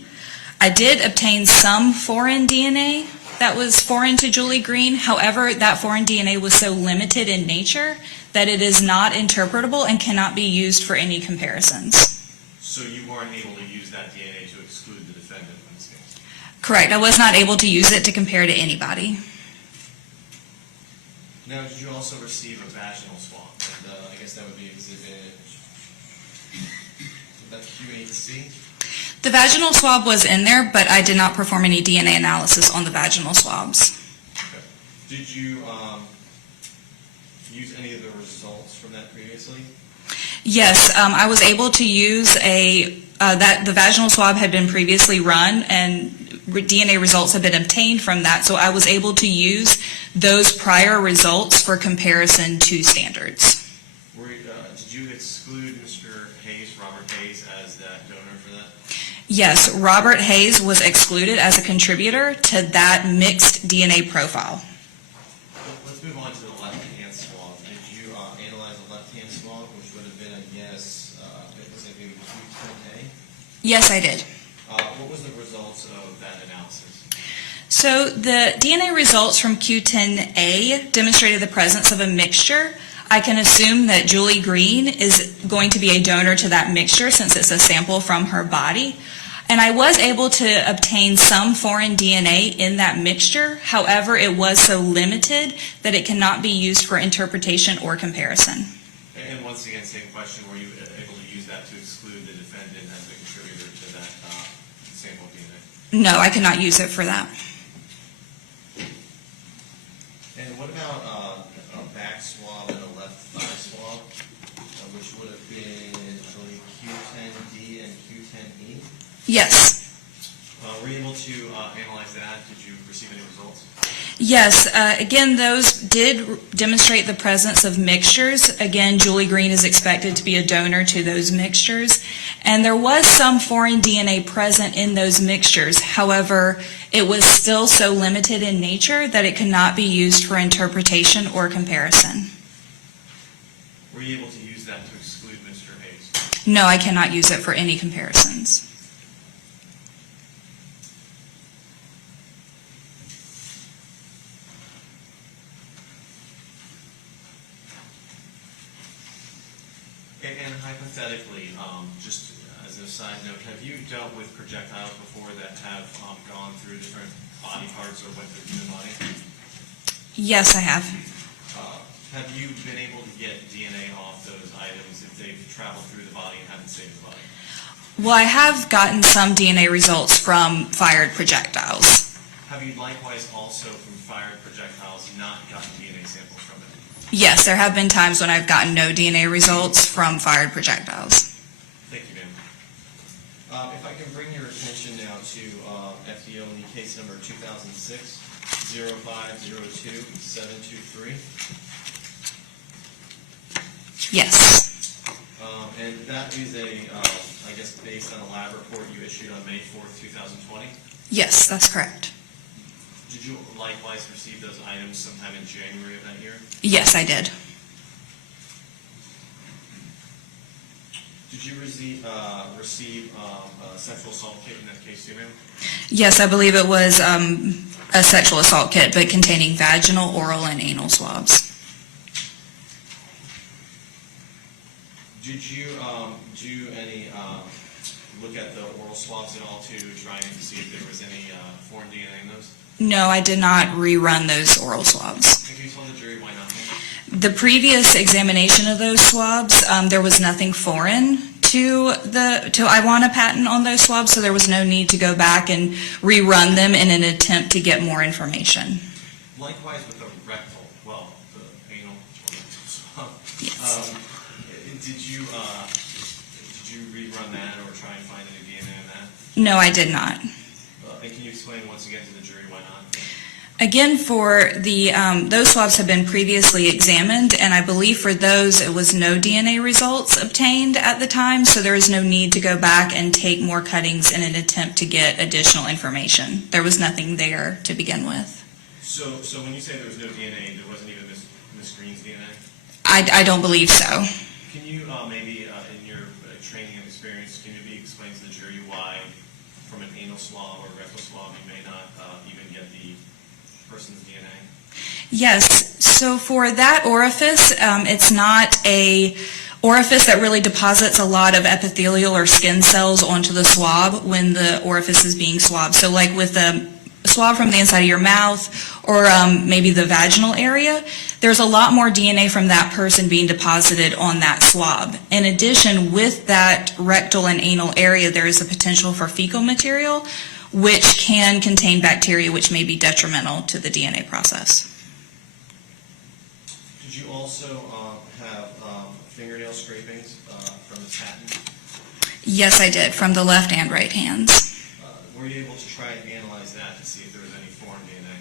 I did obtain some foreign DNA that was foreign to Julie Green. However, that foreign DNA was so limited in nature that it is not interpretable and cannot be used for any comparisons. So you weren't able to use that DNA to exclude the defendant in this case? Correct. I was not able to use it to compare to anybody. Now, did you also receive a vaginal swab? And I guess that would be exhibit, that's Q8C? The vaginal swab was in there, but I did not perform any DNA analysis on the vaginal swabs. Okay. Did you use any of the results from that previously? Yes, I was able to use the vaginal swab had been previously run and DNA results had been obtained from that, so I was able to use those prior results for comparison to standards. Did you exclude Mr. Hayes, Robert Hayes, as that donor for that? Yes, Robert Hayes was excluded as a contributor to that mixed DNA profile. Let's move on to the left-hand swab. Did you analyze the left-hand swab, which would have been, I guess, maybe Q10A? Yes, I did. What was the results of that analysis? So the DNA results from Q10A demonstrated the presence of a mixture. I can assume that Julie Green is going to be a donor to that mixture since it's a sample from her body. And I was able to obtain some foreign DNA in that mixture. However, it was so limited that it cannot be used for interpretation or comparison. And once again, same question, were you able to use that to exclude the defendant as a contributor to that sample of DNA? No, I cannot use it for that. And what about a back swab and a left thigh swab, which would have been Yes. Were you able to analyze that? Did you receive any results? Yes, again, those did demonstrate the presence of mixtures. Again, Julie Green is expected to be a donor to those mixtures. And there was some foreign DNA present in those mixtures. However, it was still so limited in nature that it could not be used for interpretation or comparison. Were you able to use that to exclude Mr. Hayes? No, I cannot use it for any comparisons. And hypothetically, just as a side note, have you dealt with projectiles before that have gone through different body parts or went through the human body? Yes, I have. Have you been able to get DNA off those items if they've traveled through the body and haven't saved the body? Well, I have gotten some DNA results from fired projectiles. Have you likewise also from fired projectiles not gotten DNA samples from it? Yes, there have been times when I've gotten no DNA results from fired projectiles. Thank you, ma'am. If I can bring your attention now to FDLE case number 2006-0502-723. Yes. And that is I guess, based on a lab report you issued on May 4th, 2020? Yes, that's correct. Did you likewise receive those items sometime in January of that year? Yes, I did. Did you receive a sexual assault kit in that case too, ma'am? Yes, I believe it was a sexual assault kit, but containing vaginal, oral, and anal swabs. Did you do any look at the oral swabs at all to try and see if there was any foreign DNA in those? No, I did not rerun those oral swabs. Can you tell the jury why not? The previous examination of those swabs, there was nothing foreign to Iwana Patton on those swabs, so there was no need to go back and rerun them in an attempt to get more information. Likewise with the rectal, well, the anal swab. Yes. Did you rerun that or try and find any DNA in that? No, I did not. And can you explain once again to the jury why not? Again, for the those swabs have been previously examined, and I believe for those it was no DNA results obtained at the time, so there is no need to go back and take more cuttings in an attempt to get additional information. There was nothing there to begin with. So when you say there was no DNA, there wasn't even Miss Green's DNA? I don't believe so. Can you maybe in your training and experience, can you maybe explain to the jury why from an anal swab or rectal swab you may not even get the person's DNA? Yes, so for that orifice, it's not a orifice that really deposits a lot of epithelial or skin cells onto the swab when the orifice is being swabbed. So like with a swab from the inside of your mouth or maybe the vaginal area, there's a lot more DNA from that person being deposited on that swab. In addition, with that rectal and anal area, there is a potential for fecal material, which can contain bacteria which may be detrimental to the DNA process. Did you also have fingernail scrapings from Ms. Patton? Yes, I did, from the left and right hands. Were you able to try and analyze that to see if there was any foreign DNA?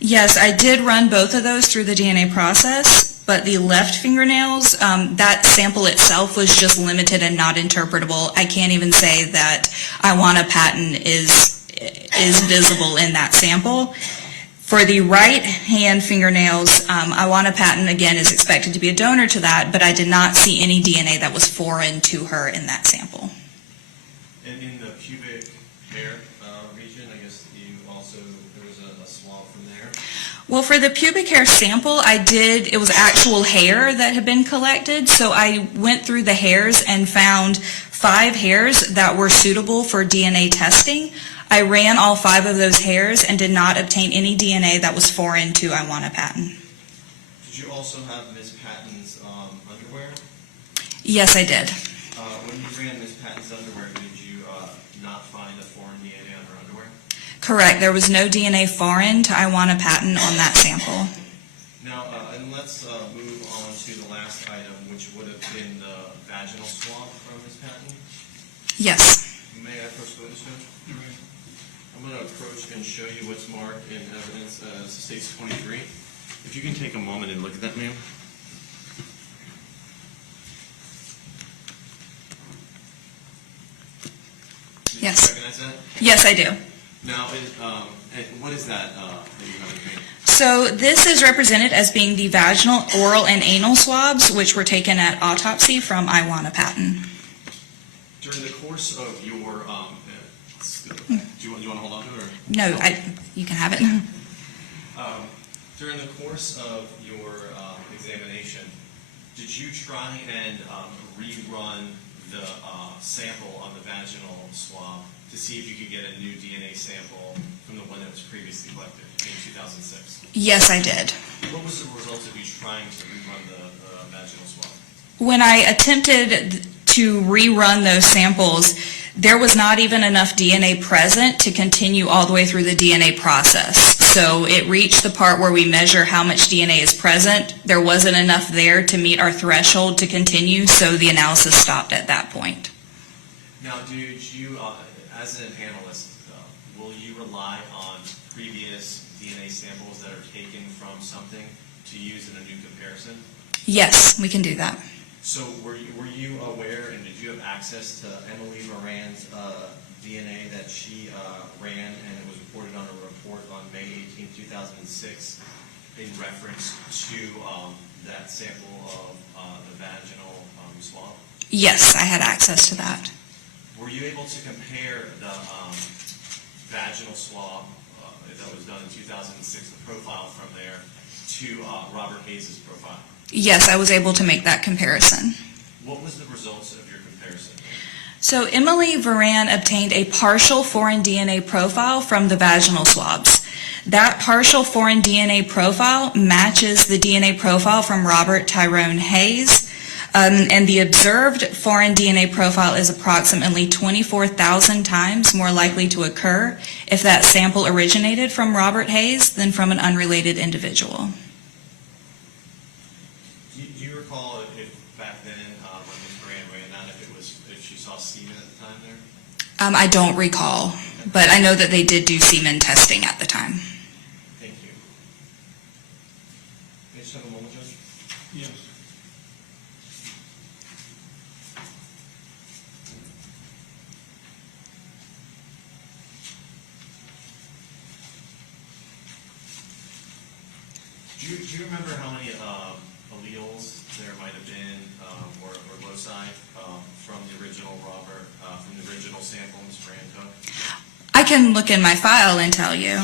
Yes, I did run both of those through the DNA process, but the left fingernails, that sample itself was just limited and not interpretable. I can't even say that Iwana Patton is visible in that sample. For the right hand fingernails, Iwana Patton, again, is expected to be a donor to that, but I did not see any DNA that was foreign to her in that sample. And in the pubic hair region, I guess there was a swab from there? Well, for the pubic hair sample, it was actual hair that had been collected, so I went through the hairs and found 5 hairs that were suitable for DNA testing. I ran all 5 of those hairs and did not obtain any DNA that was foreign to Iwana Patton. Did you also have Ms. Patton's underwear? Yes, I did. When you ran Ms. Patton's underwear, did you not find a foreign DNA on her underwear? Correct. There was no DNA foreign to Iwana Patton on that sample. Now, and let's move on to the last item, which would have been the vaginal swab from Ms. Patton. Yes. May I first notice, Judge? Right. I'm going to approach and show you what's marked in evidence as States 23. If you can take a moment and look at that, ma'am. Yes. Do you recognize that? Yes, I do. Now, what is that that you have in hand? So this is represented as being the vaginal, oral, and anal swabs, which were taken at autopsy from Iwana Patton. During the course of your, do you want to hold on to it? Or? No, you can have it. During the course of your examination, did you try and rerun the sample on the vaginal swab to see if you could get a new DNA sample from the one that was previously collected in 2006? Yes, I did. What was the result of you trying to rerun the vaginal swab? When I attempted to rerun those samples, there was not even enough DNA present to continue all the way through the DNA process. So it reached the part where we measure how much DNA is present. There wasn't enough there to meet our threshold to continue, so the analysis stopped at that point. Now, do you, as an analyst, will you rely on previous DNA samples that are taken from something to use in a new comparison? Yes, we can do that. So were you aware and did you have access to Emily Moran's DNA that she ran, and it was reported on a report on May 18, 2006 in reference to that sample of the vaginal swab? Yes, I had access to that. Were you able to compare the vaginal swab that was done in 2006, the profile from there, to Robert Hayes' profile? Yes, I was able to make that comparison. What was the results of your comparison? So Emily Varan obtained a partial foreign DNA profile from the vaginal swabs. That partial foreign DNA profile matches the DNA profile from Robert Tyrone Hayes, and the observed foreign DNA profile is approximately 24,000 times more likely to occur if that sample originated from Robert Hayes than from an unrelated individual. Do you recall if back then, when Ms. Moran ran that, if she saw semen at the time there? I don't recall, but I know that they did do semen testing at the time. Thank you. May I just have a moment, Judge? Yes. Do you remember how many alleles there might have been, or loci, from the original Robert, from the original sample Ms. Moran took? I can look in my file and tell you.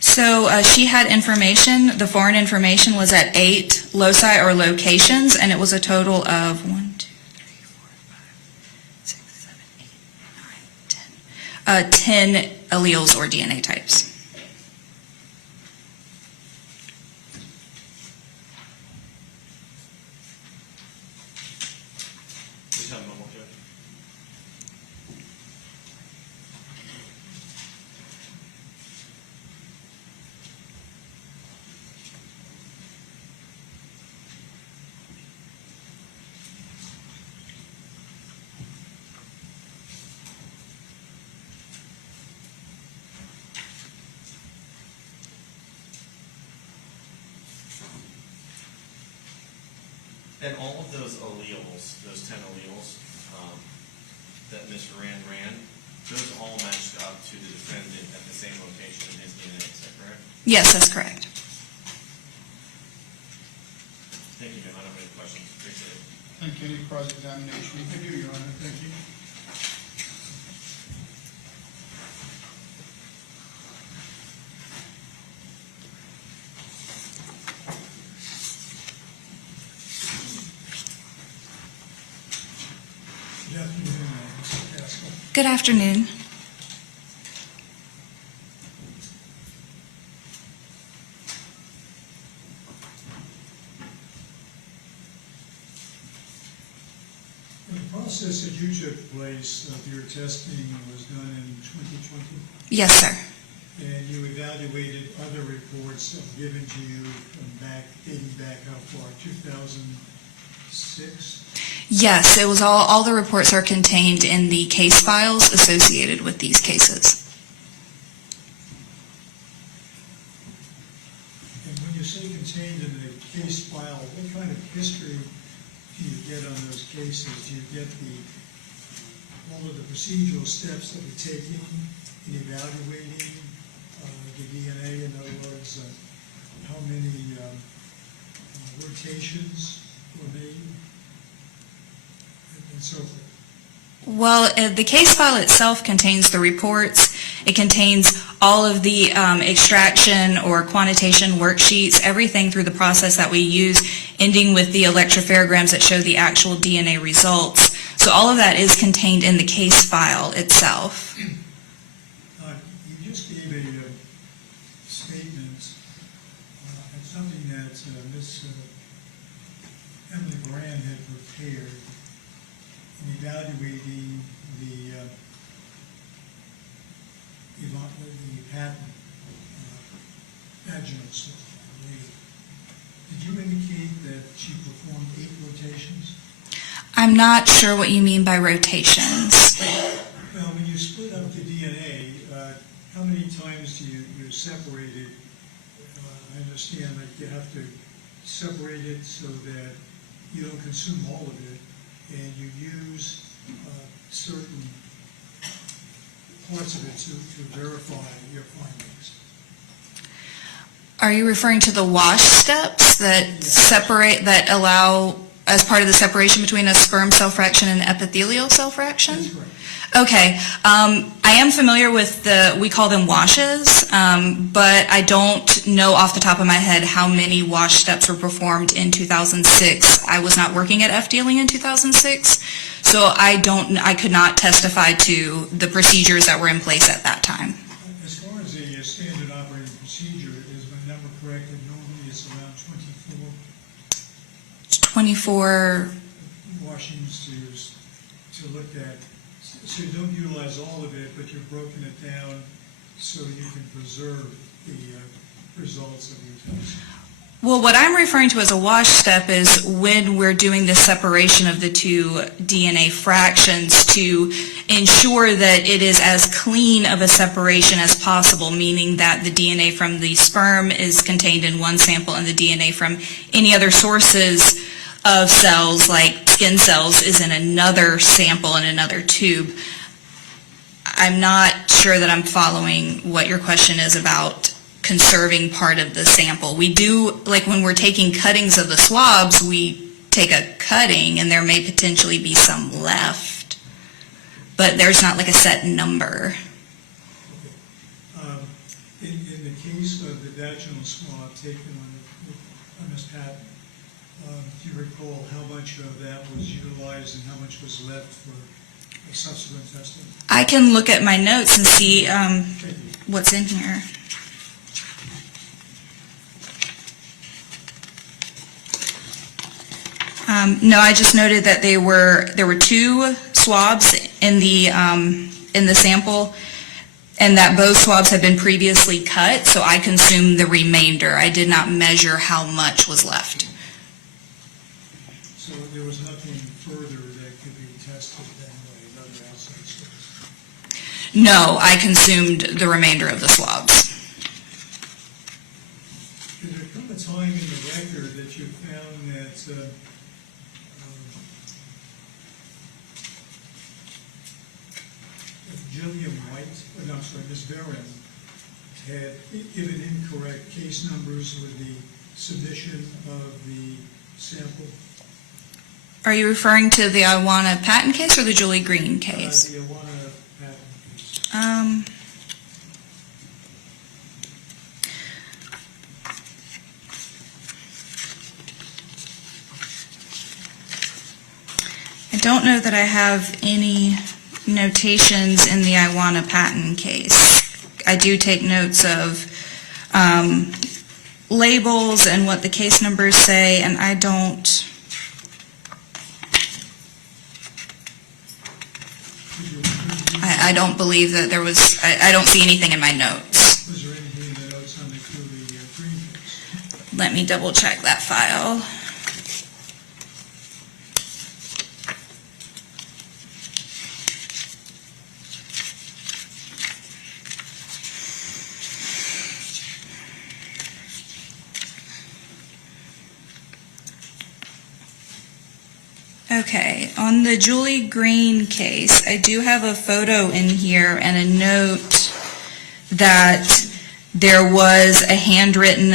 So she had information, the foreign information was at 8 loci or locations, and it was a total of 1, 2, 3, 4, 5, 6, 7, 8, 9, 10 alleles or DNA types. Just have a moment, Judge. And all of those alleles, those 10 alleles that Ms. Moran ran, those all matched up to the defendant at the same location in his DNA, is that correct? Yes, that's correct. Thank you, ma'am. I don't have any questions. Appreciate it. Thank you. Any cross-examination? You can do, Your Honor. Thank you. Good afternoon, Mr. Mccaskill. Good afternoon. The process that you took place of your testing was done in 2020? Yes, sir. and you evaluated other reports that were given to you from dating back how far, 2006? Yes, it was all the reports are contained in the case files associated with these cases. And when you say contained in the case file, what kind of history do you get on those cases? Do you get all of the procedural steps that were taken in evaluating the DNA? In other words, how many rotations were made, and so forth? Well, the case file itself contains the reports. It contains all of the extraction or quantitation worksheets, everything through the process that we use, ending with the electrophorograms that show the actual DNA results. So all of that is contained in the case file itself. You just gave a statement, and something that Ms. Emily Moran had prepared in evaluating the Iwana Patton vaginal swab. Did you indicate that she performed 8 rotations? I'm not sure what you mean by rotations. Well, when you split up the DNA, how many times do you separate it? I understand that you have to separate it so that you don't consume all of it, and you use certain parts of it to verify your findings. Are you referring to the wash steps that separate, that allow, as part of the separation between a sperm cell fraction and epithelial cell fraction? That's correct. Okay, I am familiar with we call them washes, but I don't know off the top of my head how many wash steps were performed in 2006. I was not working at FDLE in 2006, so I could not testify to the procedures that were in place at that time. As far as a standard operating procedure, is my number correct that normally it's around 24 washings to look at? So you don't utilize all of it, but you've broken it down so you can preserve the results of your test. Well, what I'm referring to as a wash step is when we're doing the separation of the two DNA fractions to ensure that it is as clean of a separation as possible, meaning that the DNA from the sperm is contained in one sample and the DNA from any other sources of cells, like skin cells, is in another sample in another tube. I'm not sure that I'm following what your question is about conserving part of the sample. We do, like when we're taking cuttings of the swabs, we take a cutting and there may potentially be some left, but there's not like a set number. In the case of the vaginal swab taken on Ms. Patton, do you recall how much of that was utilized and how much was left for subsequent testing? I can look at my notes and see what's in here. No, I just noted that there were 2 swabs in the sample, and that both swabs had been previously cut, so I consumed the remainder. I did not measure how much was left. So there was nothing further that could be tested then by another outside source? No, I consumed the remainder of the swabs. Did there come a time in the record that you found that Julian Ms. Barron had given incorrect case numbers with the submission of the sample? Are you referring to the Iwana Patton case or the Julie Green case? The Iwana Patton case. I don't know that I have any notations in the Iwana Patton case. I do take notes of labels and what the case numbers say, and I don't. I don't believe that there was, I don't see anything in my notes. Was Let me double check that file. Okay, on the Julie Green case, I do have a photo in here and a note that there was a handwritten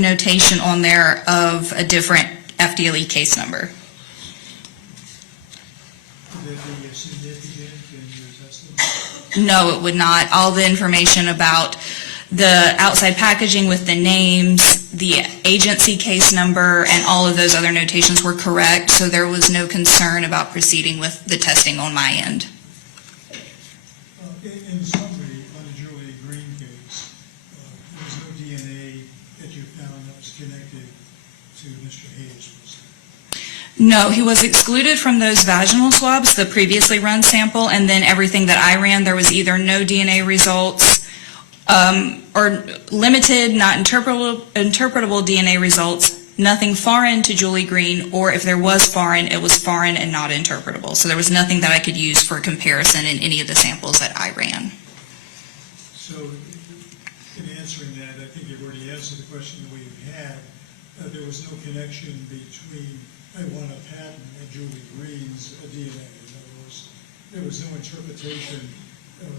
notation on there of a different FDLE case number. Would that be significant in your testimony? No, it would not. All the information about the outside packaging with the names, the agency case number, and all of those other notations were correct, so there was no concern about proceeding with the testing on my end. In summary, on the Julie Green case, there was no DNA that you found that was connected to Mr. Hayes, was there? No, he was excluded from those vaginal swabs, the previously run sample, and then everything that I ran, there was either no DNA results or limited, not interpretable DNA results, nothing foreign to Julie Green, or if there was foreign, it was foreign and not interpretable. So there was nothing that I could use for comparison in any of the samples that I ran. So in answering that, I think you've already answered the question that we've had. There was no connection between Iwana Patton and Julie Green's DNA. In other words, there was no interpretation of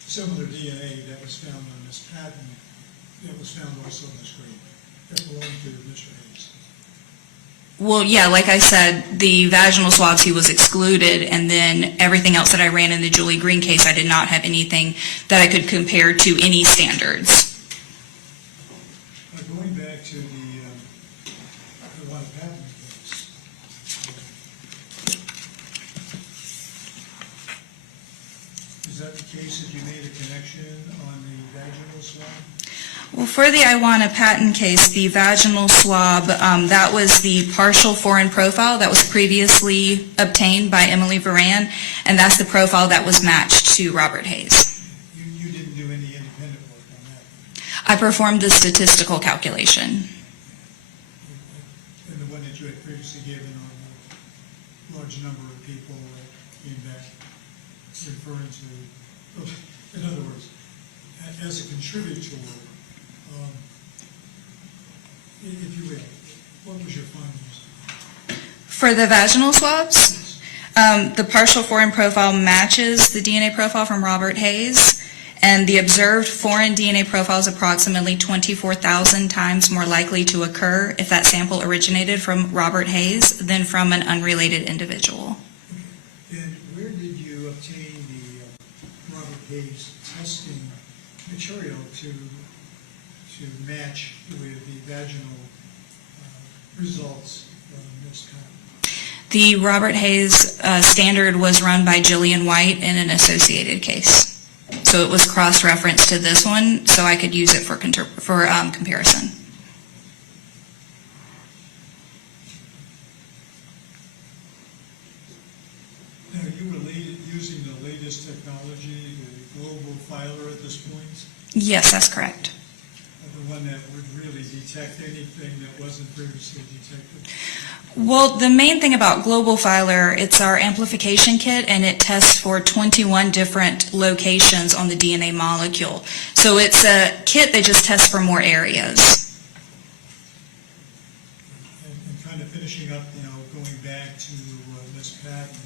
similar DNA that was found on Ms. Patton that was found also on Ms. Green that belonged to Mr. Hayes. Well, yeah, like I said, the vaginal swabs, he was excluded, and then everything else that I ran in the Julie Green case, I did not have anything that I could compare to any standards. Going back to the Iwana Patton case, is that the case that you made a connection on the vaginal swab? Well, for the Iwana Patton case, the vaginal swab, that was the partial foreign profile that was previously obtained by Emily Varan, and that's the profile that was matched to Robert Hayes. You didn't do any independent work on that? I performed the statistical calculation. And the one that you had previously given on the large number of people that came back referring to, in other words, as a contributor, if you will, what was your findings? For the vaginal swabs, the partial foreign profile matches the DNA profile from Robert Hayes, and the observed foreign DNA profile is approximately 24,000 times more likely to occur if that sample originated from Robert Hayes than from an unrelated individual. And where did you obtain the Robert Hayes testing material to match with the vaginal results from Ms. Patton? The Robert Hayes standard was run by Julian White in an associated case. So it was cross-referenced to this one, so I could use it for comparison. Now, you were using the latest technology, the global filer at this point? Yes, that's correct. The one that would really detect anything that wasn't previously detected? Well, the main thing about Global Filer, it's our amplification kit, and it tests for 21 different locations on the DNA molecule. So it's a kit that just tests for more areas. And kind of finishing up now, going back to Ms. Patton,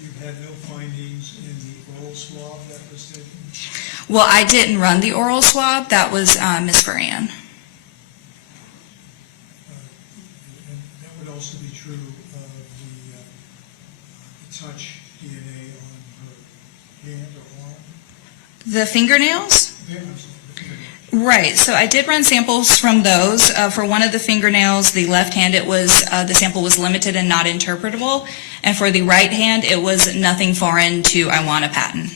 you've had no findings in the oral swab that was taken? Well, I didn't run the oral swab. That was Ms. Varan. And that would also be true of the touch DNA on her hand or arm? The fingernails? Yeah, I'm sorry, the fingernail. Right. So I did run samples from those. For one of the fingernails, the left hand, it was the sample was limited and not interpretable. And for the right hand, it was nothing foreign to Iwana Patton.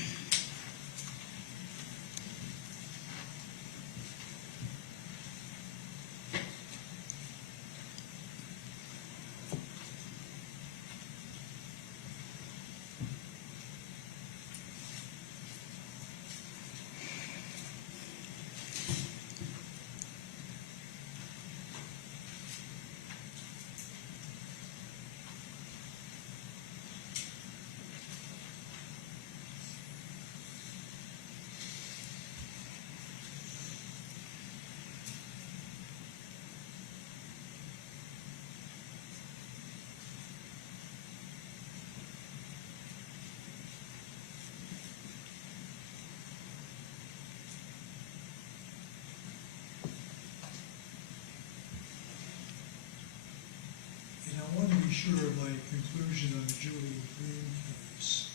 sure of my conclusion on the Julian Green case.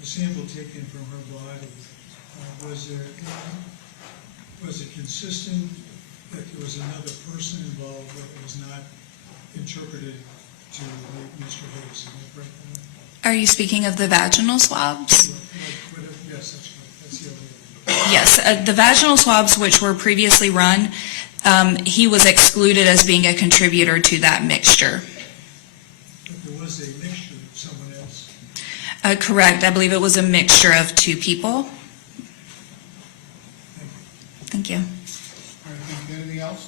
The sample taken from her body, was it consistent that there was another person involved that was not interpreted to Mr. Hayes? Am I correct on that? Are you speaking of the vaginal swabs? Yes, that's correct. That's the other one. Yes, the vaginal swabs which were previously run, he was excluded as being a contributor to that mixture. But there was a mixture of someone else. Correct, I believe it was a mixture of two people. Thank you. All right, thank you. Anything else?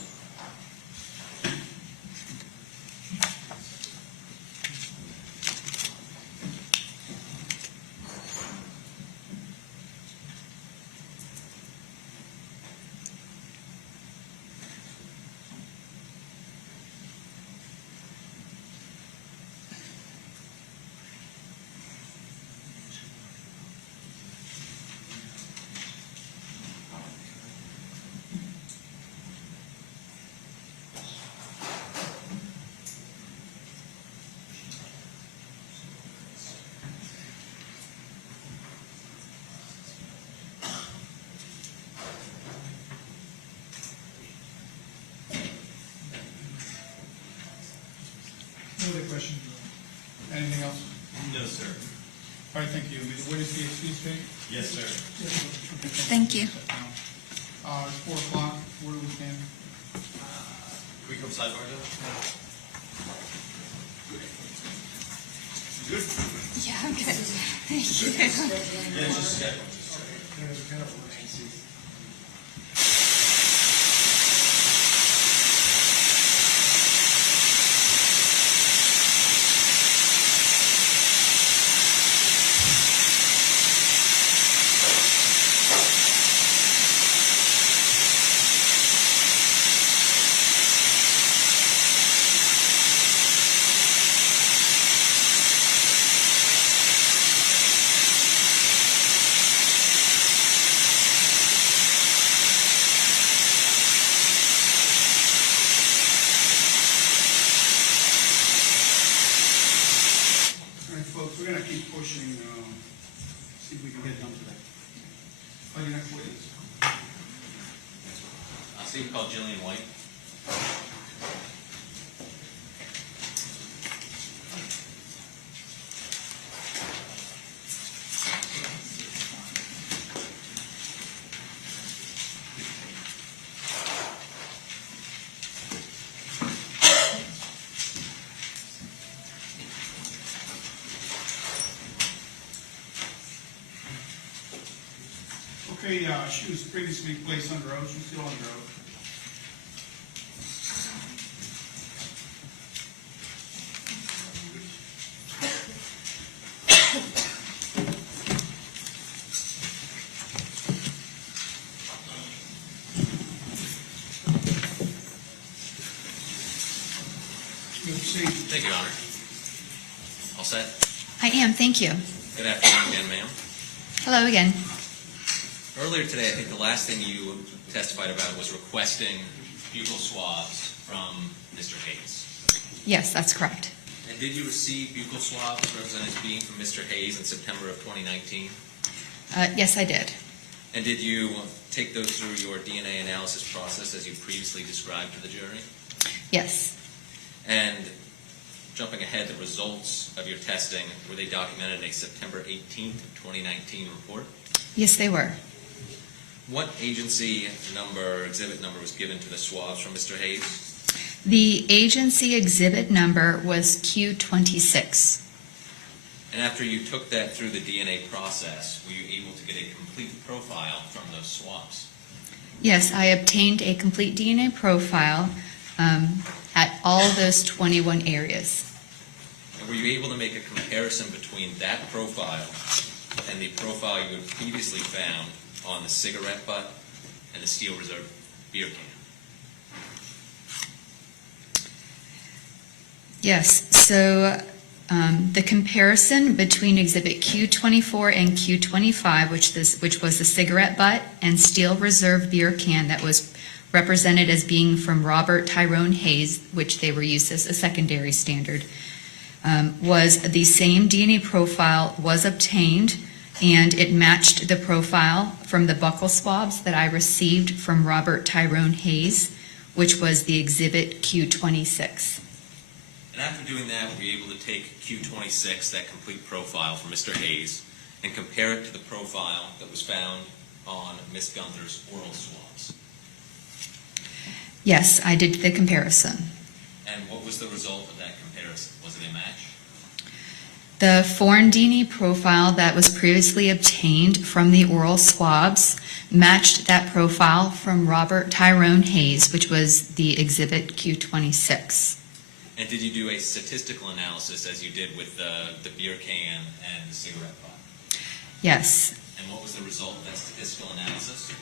No other questions? Anything else? No, sir. All right, thank you. May the witness be excused, please? Yes, sir. Thank you. It's 4 o'clock. Where do we stand? Can we go sidebar though? Good? Yeah, I'm good. Thank you. Yeah, just schedule. All right, folks, we're gonna keep pushing, see if we can get done today. Oh, your next witness? I see you called Julian White. Okay, she was previously placed under oath. She's still under oath. You have a seat. Thank you, Your Honor. All set? I am, thank you. Good afternoon again, ma'am. Hello again. Earlier today, I think the last thing you testified about was requesting buccal swabs from Mr. Hayes. Yes, that's correct. And did you receive buccal swabs represented as being from Mr. Hayes in September of 2019? Yes, I did. And did you take those through your DNA analysis process as you previously described to the jury? Yes. And jumping ahead, the results of your testing, were they documented in a September 18th, 2019 report? Yes, they were. What agency number, exhibit number was given to the swabs from Mr. Hayes? The agency exhibit number was Q26. And after you took that through the DNA process, were you able to get a complete profile from those swabs? Yes, I obtained a complete DNA profile at all those 21 areas. And were you able to make a comparison between that profile and the profile you had previously found on the cigarette butt and the Steel Reserve beer can? Yes, so The comparison between Exhibit Q24 and Q25, which was the cigarette butt and steel reserve beer can that was represented as being from Robert Tyrone Hayes, which they were used as a secondary standard, was the same DNA profile was obtained, and it matched the profile from the buccal swabs that I received from Robert Tyrone Hayes, which was the Exhibit Q26. And after doing that, were you able to take Q26, that complete profile from Mr. Hayes, and compare it to the profile that was found on Ms. Gunther's oral swabs? Yes, I did the comparison. And what was the result of that comparison? Was it a match? The foreign DNA profile that was previously obtained from the oral swabs matched that profile from Robert Tyrone Hayes, which was the Exhibit Q26. And did you do a statistical analysis as you did with the beer can and the cigarette butt? Yes. And what was the result of that statistical analysis?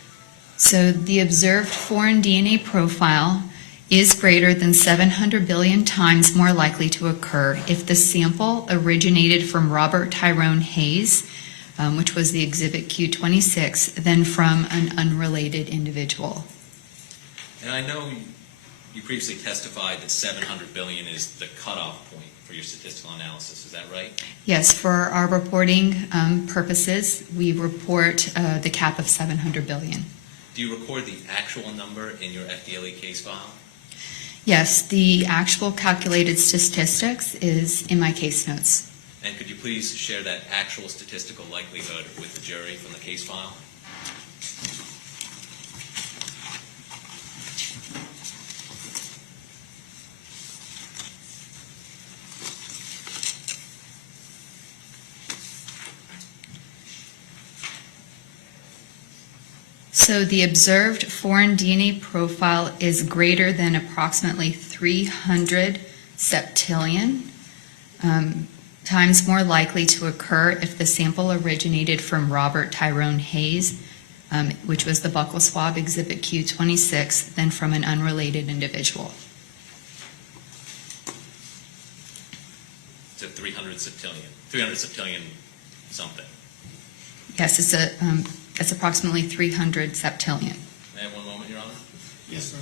So the observed foreign DNA profile is greater than 700 billion times more likely to occur if the sample originated from Robert Tyrone Hayes, which was the Exhibit Q26, than from an unrelated individual. And I know you previously testified that 700 billion is the cutoff point for your statistical analysis. Is that right? Yes, for our reporting purposes, we report the cap of 700 billion. Do you record the actual number in your FDLE case file? Yes, the actual calculated statistics is in my case notes. And could you please share that actual statistical likelihood with the jury from the case file? So the observed foreign DNA profile is greater than approximately 300 septillion times more likely to occur if the sample originated from Robert Tyrone Hayes, which was the buccal swab Exhibit Q26, than from an unrelated individual. It's at 300 septillion. 300 septillion something. Yes, it's approximately 300 septillion. May I have one moment, Your Honor? Yes, sir.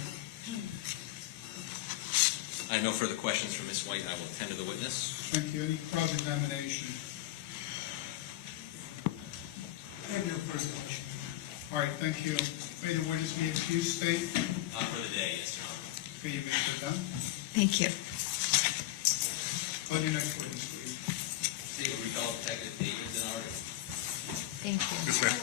I have no further questions from Ms. White. I will attend to the witness. Thank you. Any cross-examination? I have no further question. All right, thank you. May the witness be excused, state? For the day, yes, Your Honor. Okay, you may sit down. Thank you. On your next witness, please. State will recall Detective David Denard. Thank you. Yes, ma'am.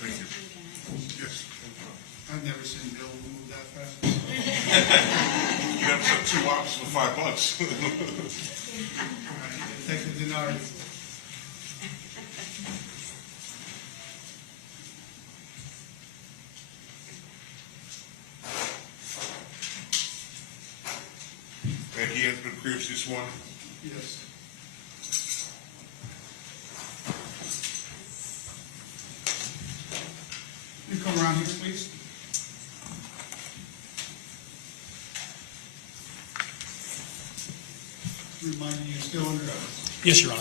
Thank you. Yes. I've never seen Bill move that fast. You got to 2 hours for $5. All right, Detective Denard. And he has been previously sworn. Yes. You come around here, please. Reminding you, still under oath. Yes, Your Honor.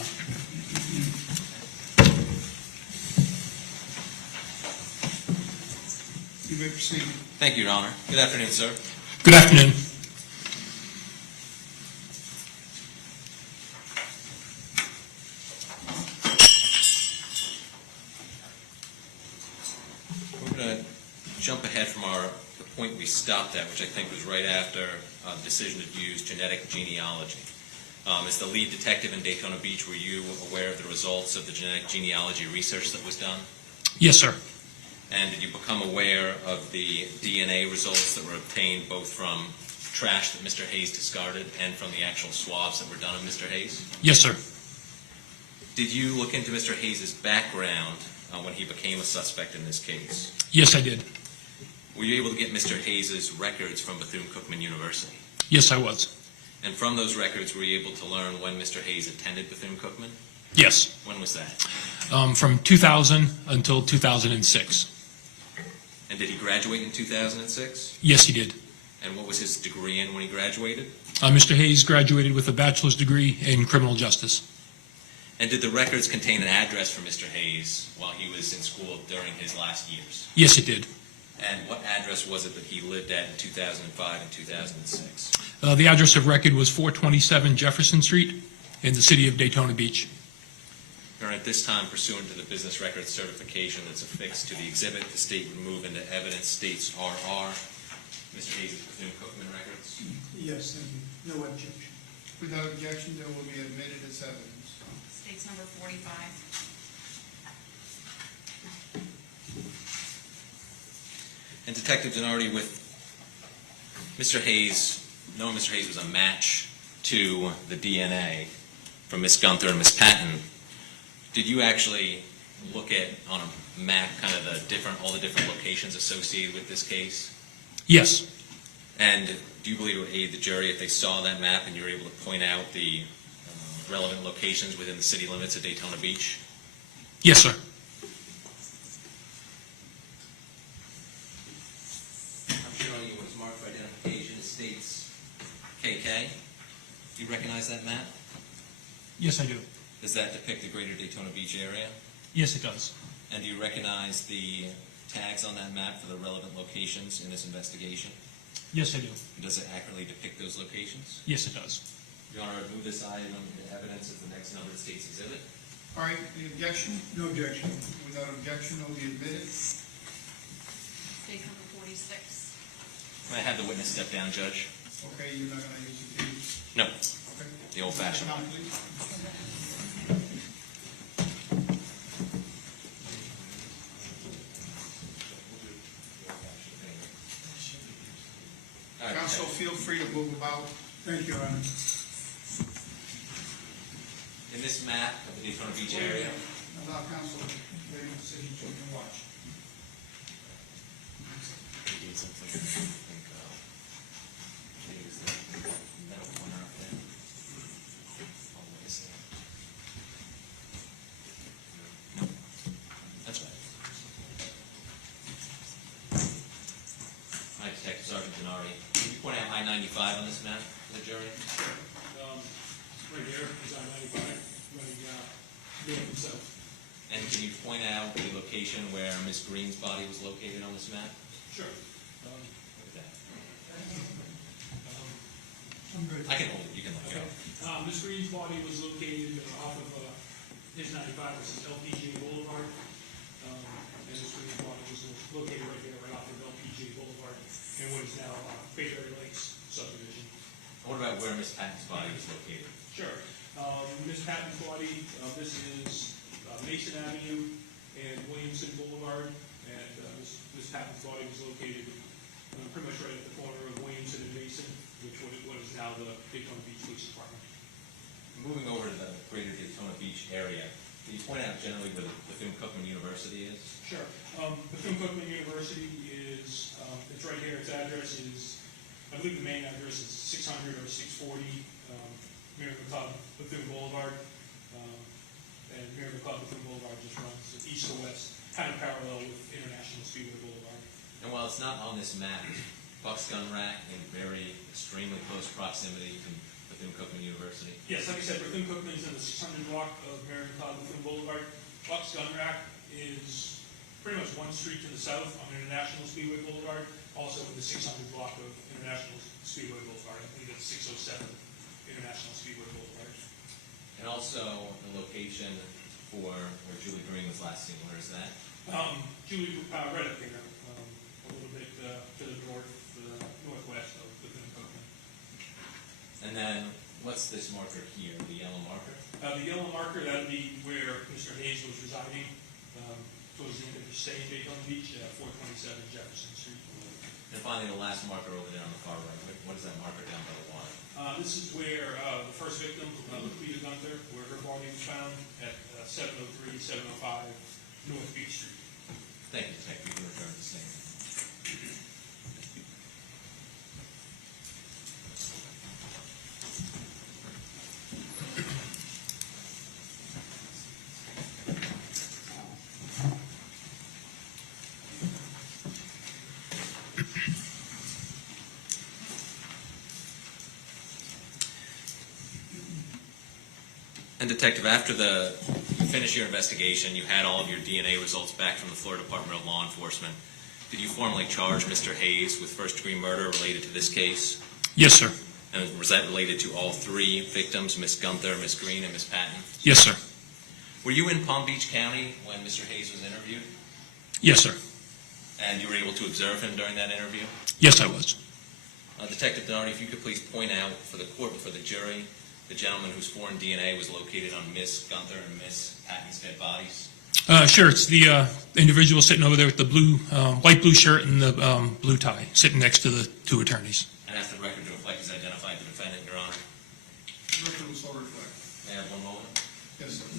You may proceed. Thank you, Your Honor. Good afternoon, sir. Good afternoon. We're going to jump ahead from the point we stopped at, which I think was right after the decision to use genetic genealogy. As the lead detective in Daytona Beach, were you aware of the results of the genetic genealogy research that was done? Yes, sir. And did you become aware of the DNA results that were obtained both from trash that Mr. Hayes discarded and from the actual swabs that were done on Mr. Hayes? Yes, sir. Did you look into Mr. Hayes' background when he became a suspect in this case? Yes, I did. Were you able to get Mr. Hayes' records from Bethune-Cookman University? Yes, I was. And from those records, were you able to learn when Mr. Hayes attended Bethune-Cookman? Yes. When was that? From 2000 until 2006. And did he graduate in 2006? Yes, he did. And what was his degree in when he graduated? Mr. Hayes graduated with a bachelor's degree in criminal justice. And did the records contain an address for Mr. Hayes while he was in school during his last years? Yes, it did. And what address was it that he lived at in 2005 and 2006? The address of record was 427 Jefferson Street in the city of Daytona Beach. Or at this time, pursuant to the business records certification that's affixed to the exhibit, the state would move into evidence states RR. Mr. Hayes' presumed Cookman records. Yes, thank you. No objection. Without objection, they will be admitted as evidence. State's number 45. And Detective Denardi, with Mr. Hayes, knowing Mr. Hayes was a match to the DNA from Ms. Gunther and Ms. Patton, did you actually look at, on a map, kind of all the different locations associated with this case? Yes. And do you believe it would aid the jury if they saw that map and you were able to point out the relevant locations within the city limits of Daytona Beach? Yes, sir. I'm showing you what is marked for identification. It states KK. Do you recognize that map? Yes, I do. Does that depict the greater Daytona Beach area? Yes, it does. And do you recognize the tags on that map for the relevant locations in this investigation? Yes, I do. And does it accurately depict those locations? Yes, it does. Your Honor, I move this item into evidence as the next numbered state's exhibit. All right, any objection? No objection. Without objection, it will be admitted. State's number 46. May I have the witness step down, Judge? Okay, you're not gonna use the keys? No, Okay. the old-fashioned one. Count, please. All right, Counsel, feel free to move about. Thank you, Your Honor. in this map of the Daytona Beach area, Allow counsel, waiting to see each of you watch. That's right. Hi, Detective Sergeant Denari. Can you point out I-95 on this map for the jury? Right here is I-95, running north and south. And can you point out the location where Miss Green's body was located on this map? Sure. Look at that. I'm good. I can hold it, you can look it up. Ms. Green's body was located off of his 95, this is LPG Boulevard. And Ms. Green's body was located right there, right off of LPG Boulevard, in what is now Bayberry Lakes subdivision. What about where Miss Patton's body was located? Sure. Ms. Patton's body, this is Mason Avenue and Williamson Boulevard, and Ms. Patton's body was located pretty much right at the corner of Williamson and Mason, which what is now the Daytona Beach Police Department. Moving over to the greater Daytona Beach area, can you point out generally where the Bethune-Cookman University is? Sure. Bethune-Cookman University is, it's right here, its address is, I believe the main address is 600 or 640 Mary McLeod Bethune Boulevard. And Mary McLeod Bethune Boulevard just runs east to west, kind of parallel with International Speedway Boulevard. And while it's not on this map, Buck's Gun Rack in very extremely close proximity to Bethune-Cookman University. Yes, like I said, Bethune-Cookman is in the 600 block of Mary McLeod Bethune Boulevard. Buck's Gun Rack is pretty much one street to the south on International Speedway Boulevard, also in the 600 block of International Speedway Boulevard. I believe it's 607 International Speedway Boulevard. And also the location for where Julie Green was last seen, where is that? Julie, right up there, a little bit to the northwest of Bethune-Cookman. And then what's this marker here, the yellow marker? The yellow marker, that would be where Mr. Hayes was residing, towards the end of his stay in Daytona Beach, 427 Jefferson Street. And finally, the last marker over there on the far right, what is that marker down by the water? This is where the first victim, Laquetta Gunther, where her body was found at 703, 705 North Beach Street. Thank you, Detective. You can return to the stand. Detective, after you finished your investigation, you had all of your DNA results back from the Florida Department of Law Enforcement. Did you formally charge Mr. Hayes with first-degree murder related to this case? Yes, sir. And was that related to all three victims, Ms. Gunther, Ms. Green, and Ms. Patton? Yes, sir. Were you in Palm Beach County when Mr. Hayes was interviewed? Yes, sir. And you were able to observe him during that interview? Yes, I was. Detective Denardi, if you could please point out for the court and for the jury, the gentleman whose foreign DNA was located on Ms. Gunther and Ms. Patton's dead bodies. Sure, it's the individual sitting over there with the light blue shirt and the blue tie, sitting next to the two attorneys. And as the record to reflect, has identified the defendant, Your Honor. The record will so reflect. May I have one moment? Yes, sir.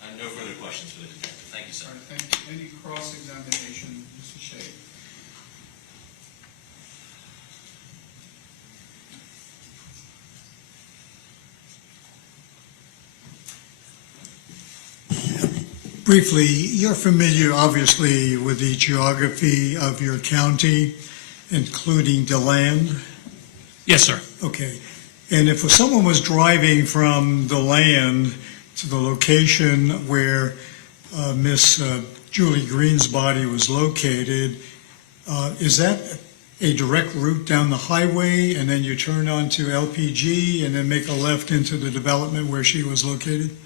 I have no further questions for the detective. Thank you, sir. All right, thank you. Any cross-examination, Mr. Shea? Briefly, you're familiar, obviously, with the geography of your county, including DeLand? Yes, sir. Okay. And if someone was driving from DeLand to the location where Miss Julie Green's body was located, is that a direct route down the highway, and then you turn onto LPG and then make a left into the development where she was located?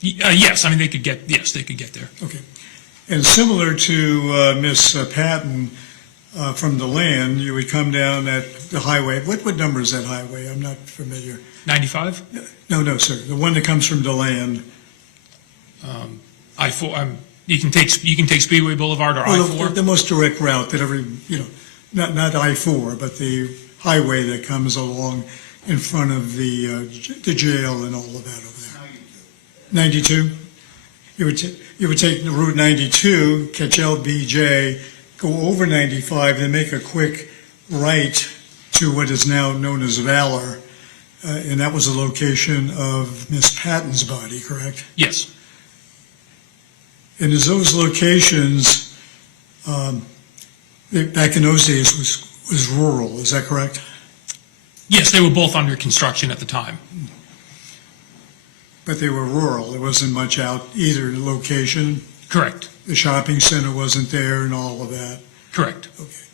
Yes, I mean, they could get there. Okay. And similar to Miss Patton, from the land, you would come down at the highway. What number is that highway? I'm not familiar. 95? No, sir. The one that comes from the land. I-4. You can take Speedway Boulevard or I-4. The most direct route that not I-4, but the highway that comes along in front of the jail and all of that over there. 92? You would take the Route 92, catch LBJ, go over 95, then make a quick right to what is now known as Valor, and that was the location of Miss Patton's body, correct? Yes. And as those locations, back in those days, was rural, is that correct? Yes, they were both under construction at the time. But they were rural. There wasn't much out either location. Correct. The shopping center wasn't there and all of that. Correct. Okay.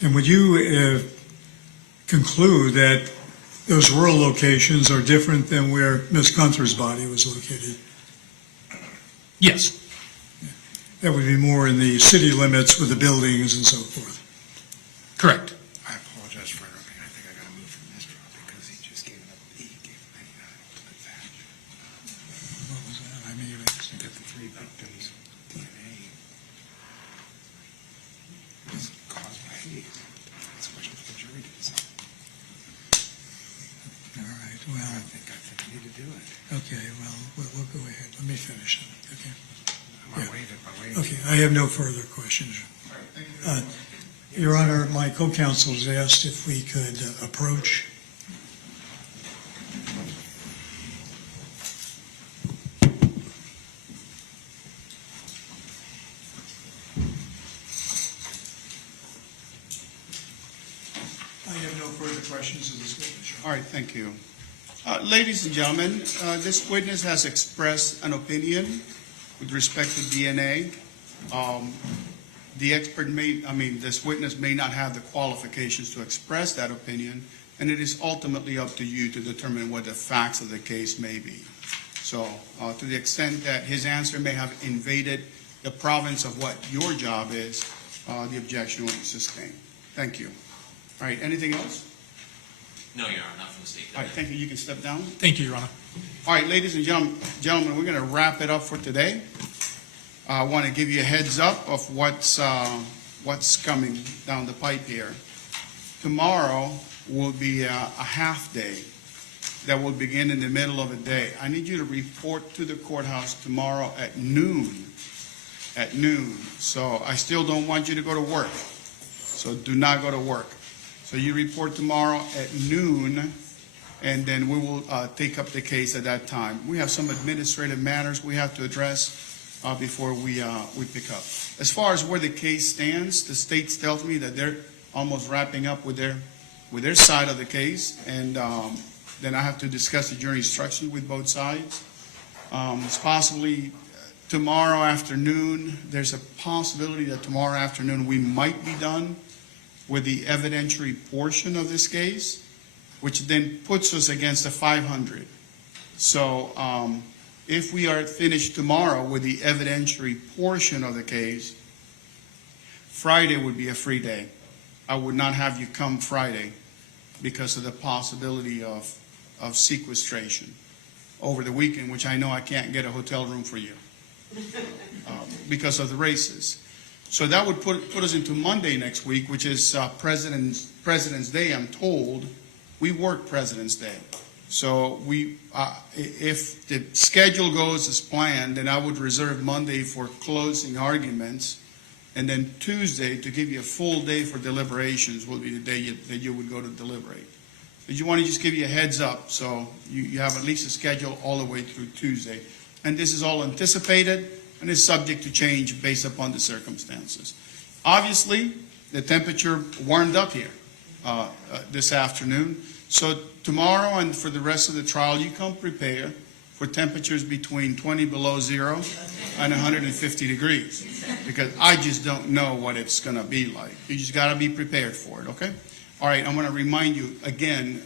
And would you conclude that those rural locations are different than where Ms. Gunther's body was located? Yes. That would be more in the city limits with the buildings and so forth. Correct. I apologize for interrupting. I think I got to move from this draw because he just gave it up. He gave it to the fact. What was that? I mean, I got the three victims' DNA was caused by Hayes. That's a question for the jury to decide. all right, well, I think I need to do it. okay, well, we'll go ahead. Let me finish it, okay? Am I waiting? Okay, I have no further questions. All right, thank you very much. Your Honor, my co-counsels asked if we could approach. I have no further questions of this witness. All right, thank you. Ladies and gentlemen, this witness has expressed an opinion with respect to DNA. This witness may not have the qualifications to express that opinion, and it is ultimately up to you to determine what the facts of the case may be. So, to the extent that his answer may have invaded the province of what your job is, the objection will be sustained. Thank you. All right, anything else? No, Your Honor, not from the state. All right, thank you. You can step down. Thank you, Your Honor. All right, ladies and gentlemen, we're going to wrap it up for today. I want to give you a heads up of what's coming down the pipe here. Tomorrow will be a half day that will begin in the middle of the day. I need you to report to the courthouse tomorrow at noon. At noon. So I still don't want you to go to work. So do not go to work. So you report tomorrow at noon, and then we will take up the case at that time. We have some administrative matters we have to address. before we pick up. As far as where the case stands, the state tells me that they're almost wrapping up with their side of the case, and then I have to discuss the jury instruction with both sides. It's possibly tomorrow afternoon. There's a possibility that tomorrow afternoon we might be done with the evidentiary portion of this case, which then puts us against the 500. So if we are finished tomorrow with the evidentiary portion of the case, Friday would be a free day. I would not have you come Friday because of the possibility of sequestration over the weekend, which I know I can't get a hotel room for you because of the races. So that would put us into Monday next week, which is President's Day, I'm told. We work President's Day. So if the schedule goes as planned, then I would reserve Monday for closing arguments, and then Tuesday, to give you a full day for deliberations, will be the day that you would go to deliberate. But you want to just give you a heads up, so you have at least a schedule all the way through Tuesday. And this is all anticipated and is subject to change based upon the circumstances. Obviously, the temperature warmed up here this afternoon. So tomorrow and for the rest of the trial, you come prepared for temperatures between 20 below zero and 150 degrees, because I just don't know what it's going to be like. You just got to be prepared for it, okay? All right, I'm going to remind you again,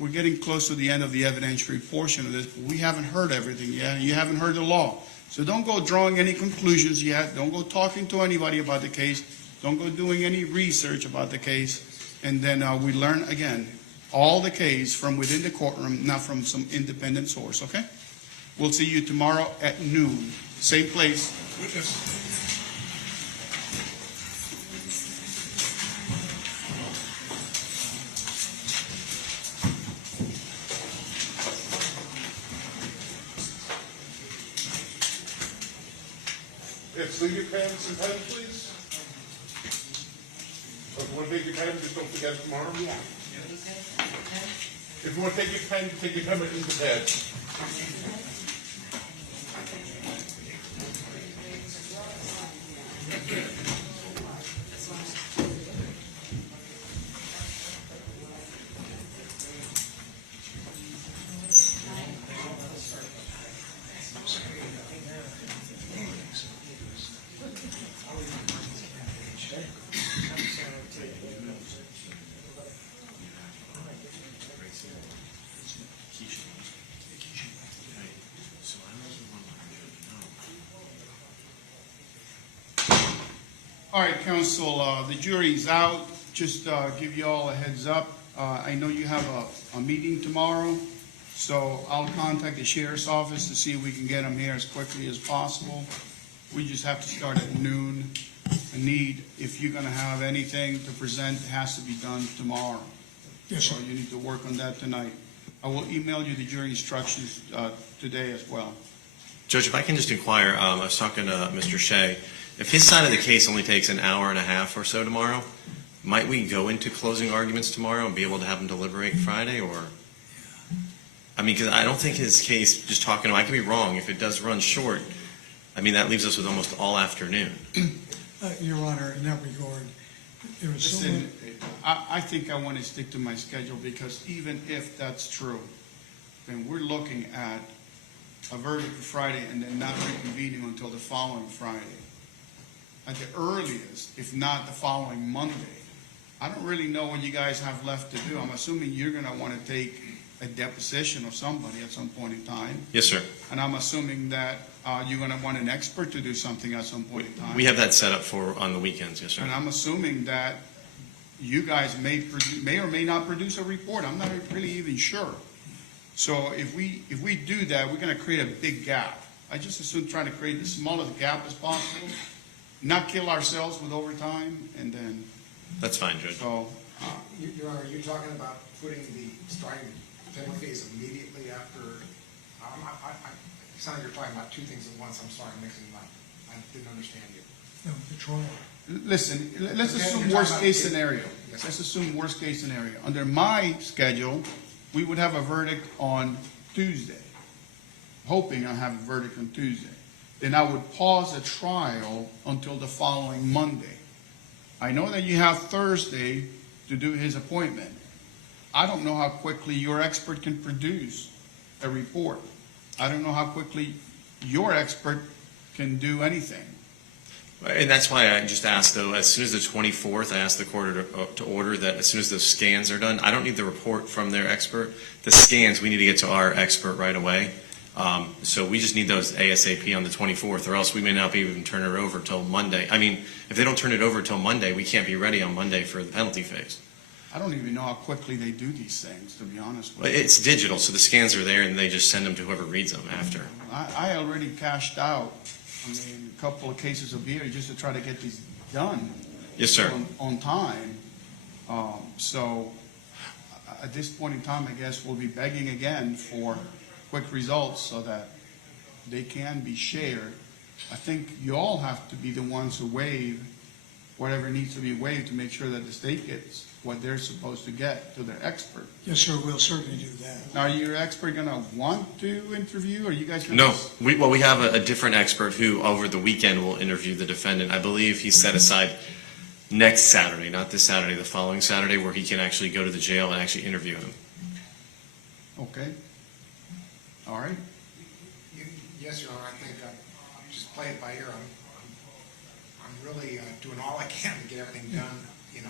we're getting close to the end of the evidentiary portion of this. But we haven't heard everything yet, and you haven't heard the law. So don't go drawing any conclusions yet. Don't go talking to anybody about the case. Don't go doing any research about the case. And then we learn, again, all the case from within the courtroom, not from some independent source, okay? We'll see you tomorrow at noon. Same place. Yes, leave your pens and pens, please. If you want to take your pen, just don't forget tomorrow. Yeah. If you want to take your pen in the bed. All right, counsel, the jury's out. Just give you all a heads up. I know you have a meeting tomorrow, so I'll contact the sheriff's office to see if we can get them here as quickly as possible. We just have to start at noon. If you're going to have anything to present, it has to be done tomorrow. Yes, sir. So you need to work on that tonight. I will email you the jury instructions today as well. Judge, if I can just inquire, I was talking to Mr. Shea. If his side of the case only takes an hour and a half or so tomorrow, might we go into closing arguments tomorrow and be able to have him deliberate Friday? Or, I mean, because I don't think his case, just talking to him, I could be wrong. If it does run short, I mean, that leaves us with almost all afternoon. Your Honor, in that regard, there is so much. Listen, I think I want to stick to my schedule, because even if that's true, then we're looking at a verdict for Friday and then not reconvening until the following Friday. At the earliest, if not the following Monday. I don't really know what you guys have left to do. I'm assuming you're going to want to take a deposition of somebody at some point in time. Yes, sir. And I'm assuming that you're going to want an expert to do something at some point in time. We have that set up for on the weekends, yes, sir. And I'm assuming that you guys may or may not produce a report. I'm not really even sure. So if we do that, we're going to create a big gap. I just assume trying to create the smallest gap as possible, not kill ourselves with overtime, and then. That's fine, Judge. So. Your Honor, you're talking about starting the penalty phase immediately after. It sounds like you're talking about two things at once. I'm sorry, I'm mixing them up. I didn't understand you. No, the trial. Listen, let's Okay, assume you're worst talking case about- scenario. Yes. Let's assume worst case scenario. Under my schedule, we would have a verdict on Tuesday. Hoping I have a verdict on Tuesday. then I would pause the trial until the following Monday. I know that you have Thursday to do his appointment. I don't know how quickly your expert can produce a report. I don't know how quickly your expert can do anything. And that's why I just asked, though, as soon as the 24th, I asked the court to order that as soon as the scans are done, I don't need the report from their expert. The scans, we need to get to our expert right away. So we just need those ASAP on the 24th, or else we may not be able to turn it over till Monday. I mean, if they don't turn it over till Monday, we can't be ready on Monday for the penalty phase. I don't even know how quickly they do these things, to be honest with you. It's digital, so the scans are there, and they just send them to whoever reads them after. I already cashed out, a couple of cases of beer just to try to get these done. Yes, sir. On time. So at this point in time, I guess we'll be begging again for quick results so that they can be shared. I think you all have to be the ones who waive whatever needs to be waived to make sure that the state gets what they're supposed to get to their expert. Yes, sir, we'll certainly do that. Now, are your expert going to want to interview, or are you guys going No, we have a different expert who, over the weekend, will interview the defendant. I believe he set aside next Saturday, not this Saturday, the following Saturday, where he can actually go to the jail and actually interview him. Okay. All right. Yes, Your Honor, I think I'll just play it by ear. I'm really doing all I can to get everything done, and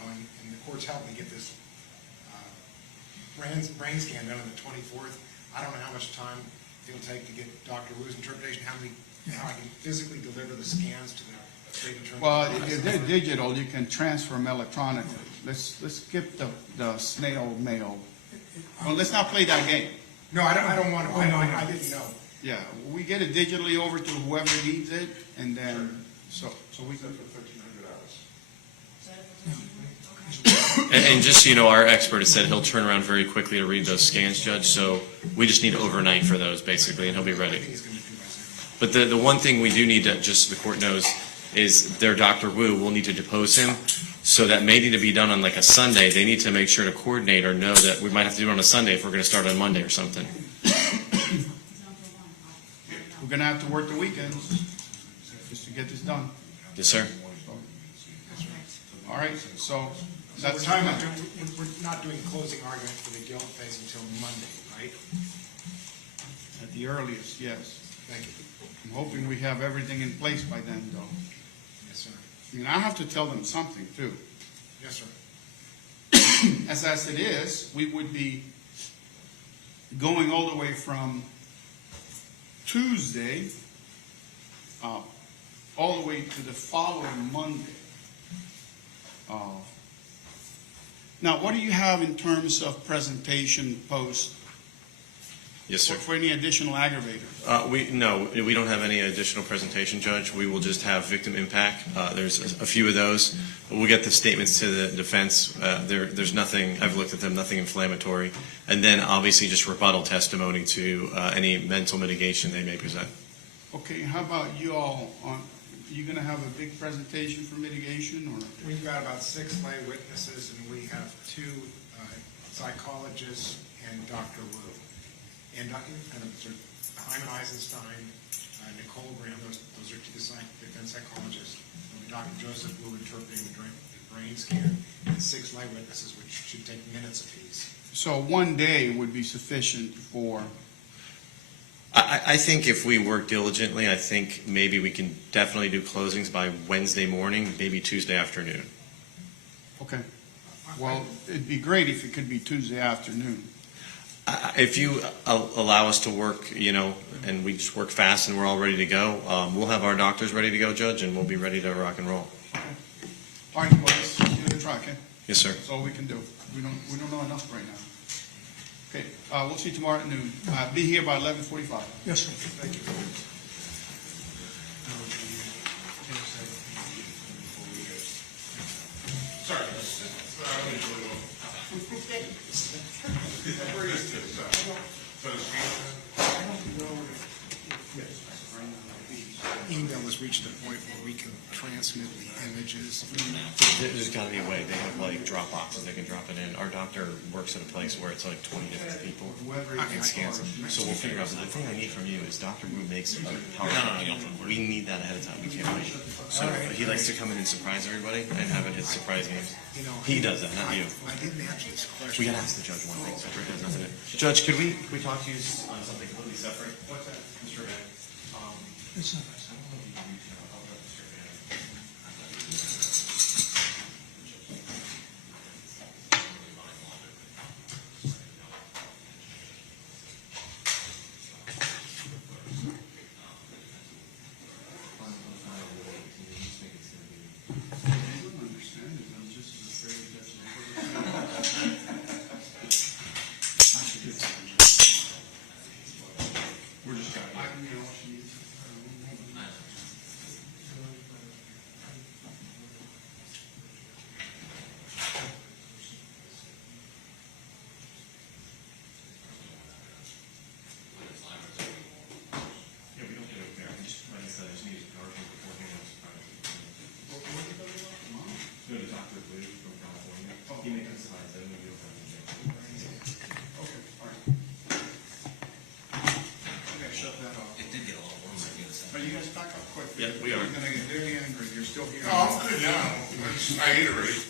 the court's helped me get this brain scan done on the 24th. I don't know how much time it'll take to get Dr. Wu's interpretation, how I can physically deliver the scans to the state attorney. Well, if they're digital, you can transfer them electronically. Let's skip the snail mail. Well, let's not play that game. No, I don't want to. I didn't know. Yeah, we get it digitally over to whoever needs it, and then, so we can. For 1,300 hours. And just so you know, our expert has said he'll turn around very quickly to read those scans, Judge, so we just need overnight for those, basically, and he'll be ready. But the one thing we do need to, just so the court knows, is their Dr. Wu will need to depose him, so that may need to be done on like a Sunday. They need to make sure to coordinate or know that we might have to do it on a Sunday if we're going to start on Monday or something. We're going to have to work the weekends just to get this done. Yes, sir. All right, so that's we're not doing closing argument for the guilt phase until Monday, right? At the earliest, yes. Thank you. I'm hoping we have everything in place by then, though. Yes, sir. I mean, I have to tell them something, too. Yes, sir. As it is, we would be going all the way from Tuesday all the way to the following Monday. Now, what do you have in terms of presentation post? Yes, sir. For any additional aggravators? We don't have any additional presentation, Judge. We will just have victim impact. There's a few of those. We'll get the statements to the defense. There's nothing, I've looked at them, nothing inflammatory. And then obviously just rebuttal testimony to any mental mitigation they may present. Okay, how about you all? Are you going to have a big presentation for mitigation, or? We've got about 6 lay witnesses, and we have 2 psychologists and Dr. Wu. And Hyman Eisenstein, Nicole Graham, those are 2 defense psychologists. And Dr. Joseph Wu interpreting the brain scan, and 6 lay witnesses, which should take minutes apiece. So one day would be sufficient for? I think if we work diligently, I think maybe we can definitely do closings by Wednesday morning, maybe Tuesday afternoon. Okay. Well, it'd be great if it could be Tuesday afternoon. If you allow us to work, and we just work fast and we're all ready to go, we'll have our doctors ready to go, Judge, and we'll be ready to rock and roll. Okay. All right, well, let's give it a try, okay? Yes, sir. That's all we can do. We don't know enough right now. Okay, we'll see you tomorrow at noon. Be here by 11:45. Yes, sir. Thank you. Sorry. We're used to it, so to speak. Email was us reach the point where we can transmit the images. There's got to be a way. They have like drop boxes they can drop it in. Our doctor works at a place where it's like 20 different people and scans them. So we'll figure out. But the thing I need from you is Dr. Wu makes a PowerPoint. We need that ahead of time. We can't wait. So he likes to come in and surprise everybody and have it his surprise games. He does that, not you. I didn't answer this question. We got to ask the judge one thing. So Rick has nothing to. Judge, could we talk to you on something completely separate? What's that, Mr. Van? It's not. Yeah, we are. You're gonna get very angry, you're still here. Oh, I'm good now. I iterate.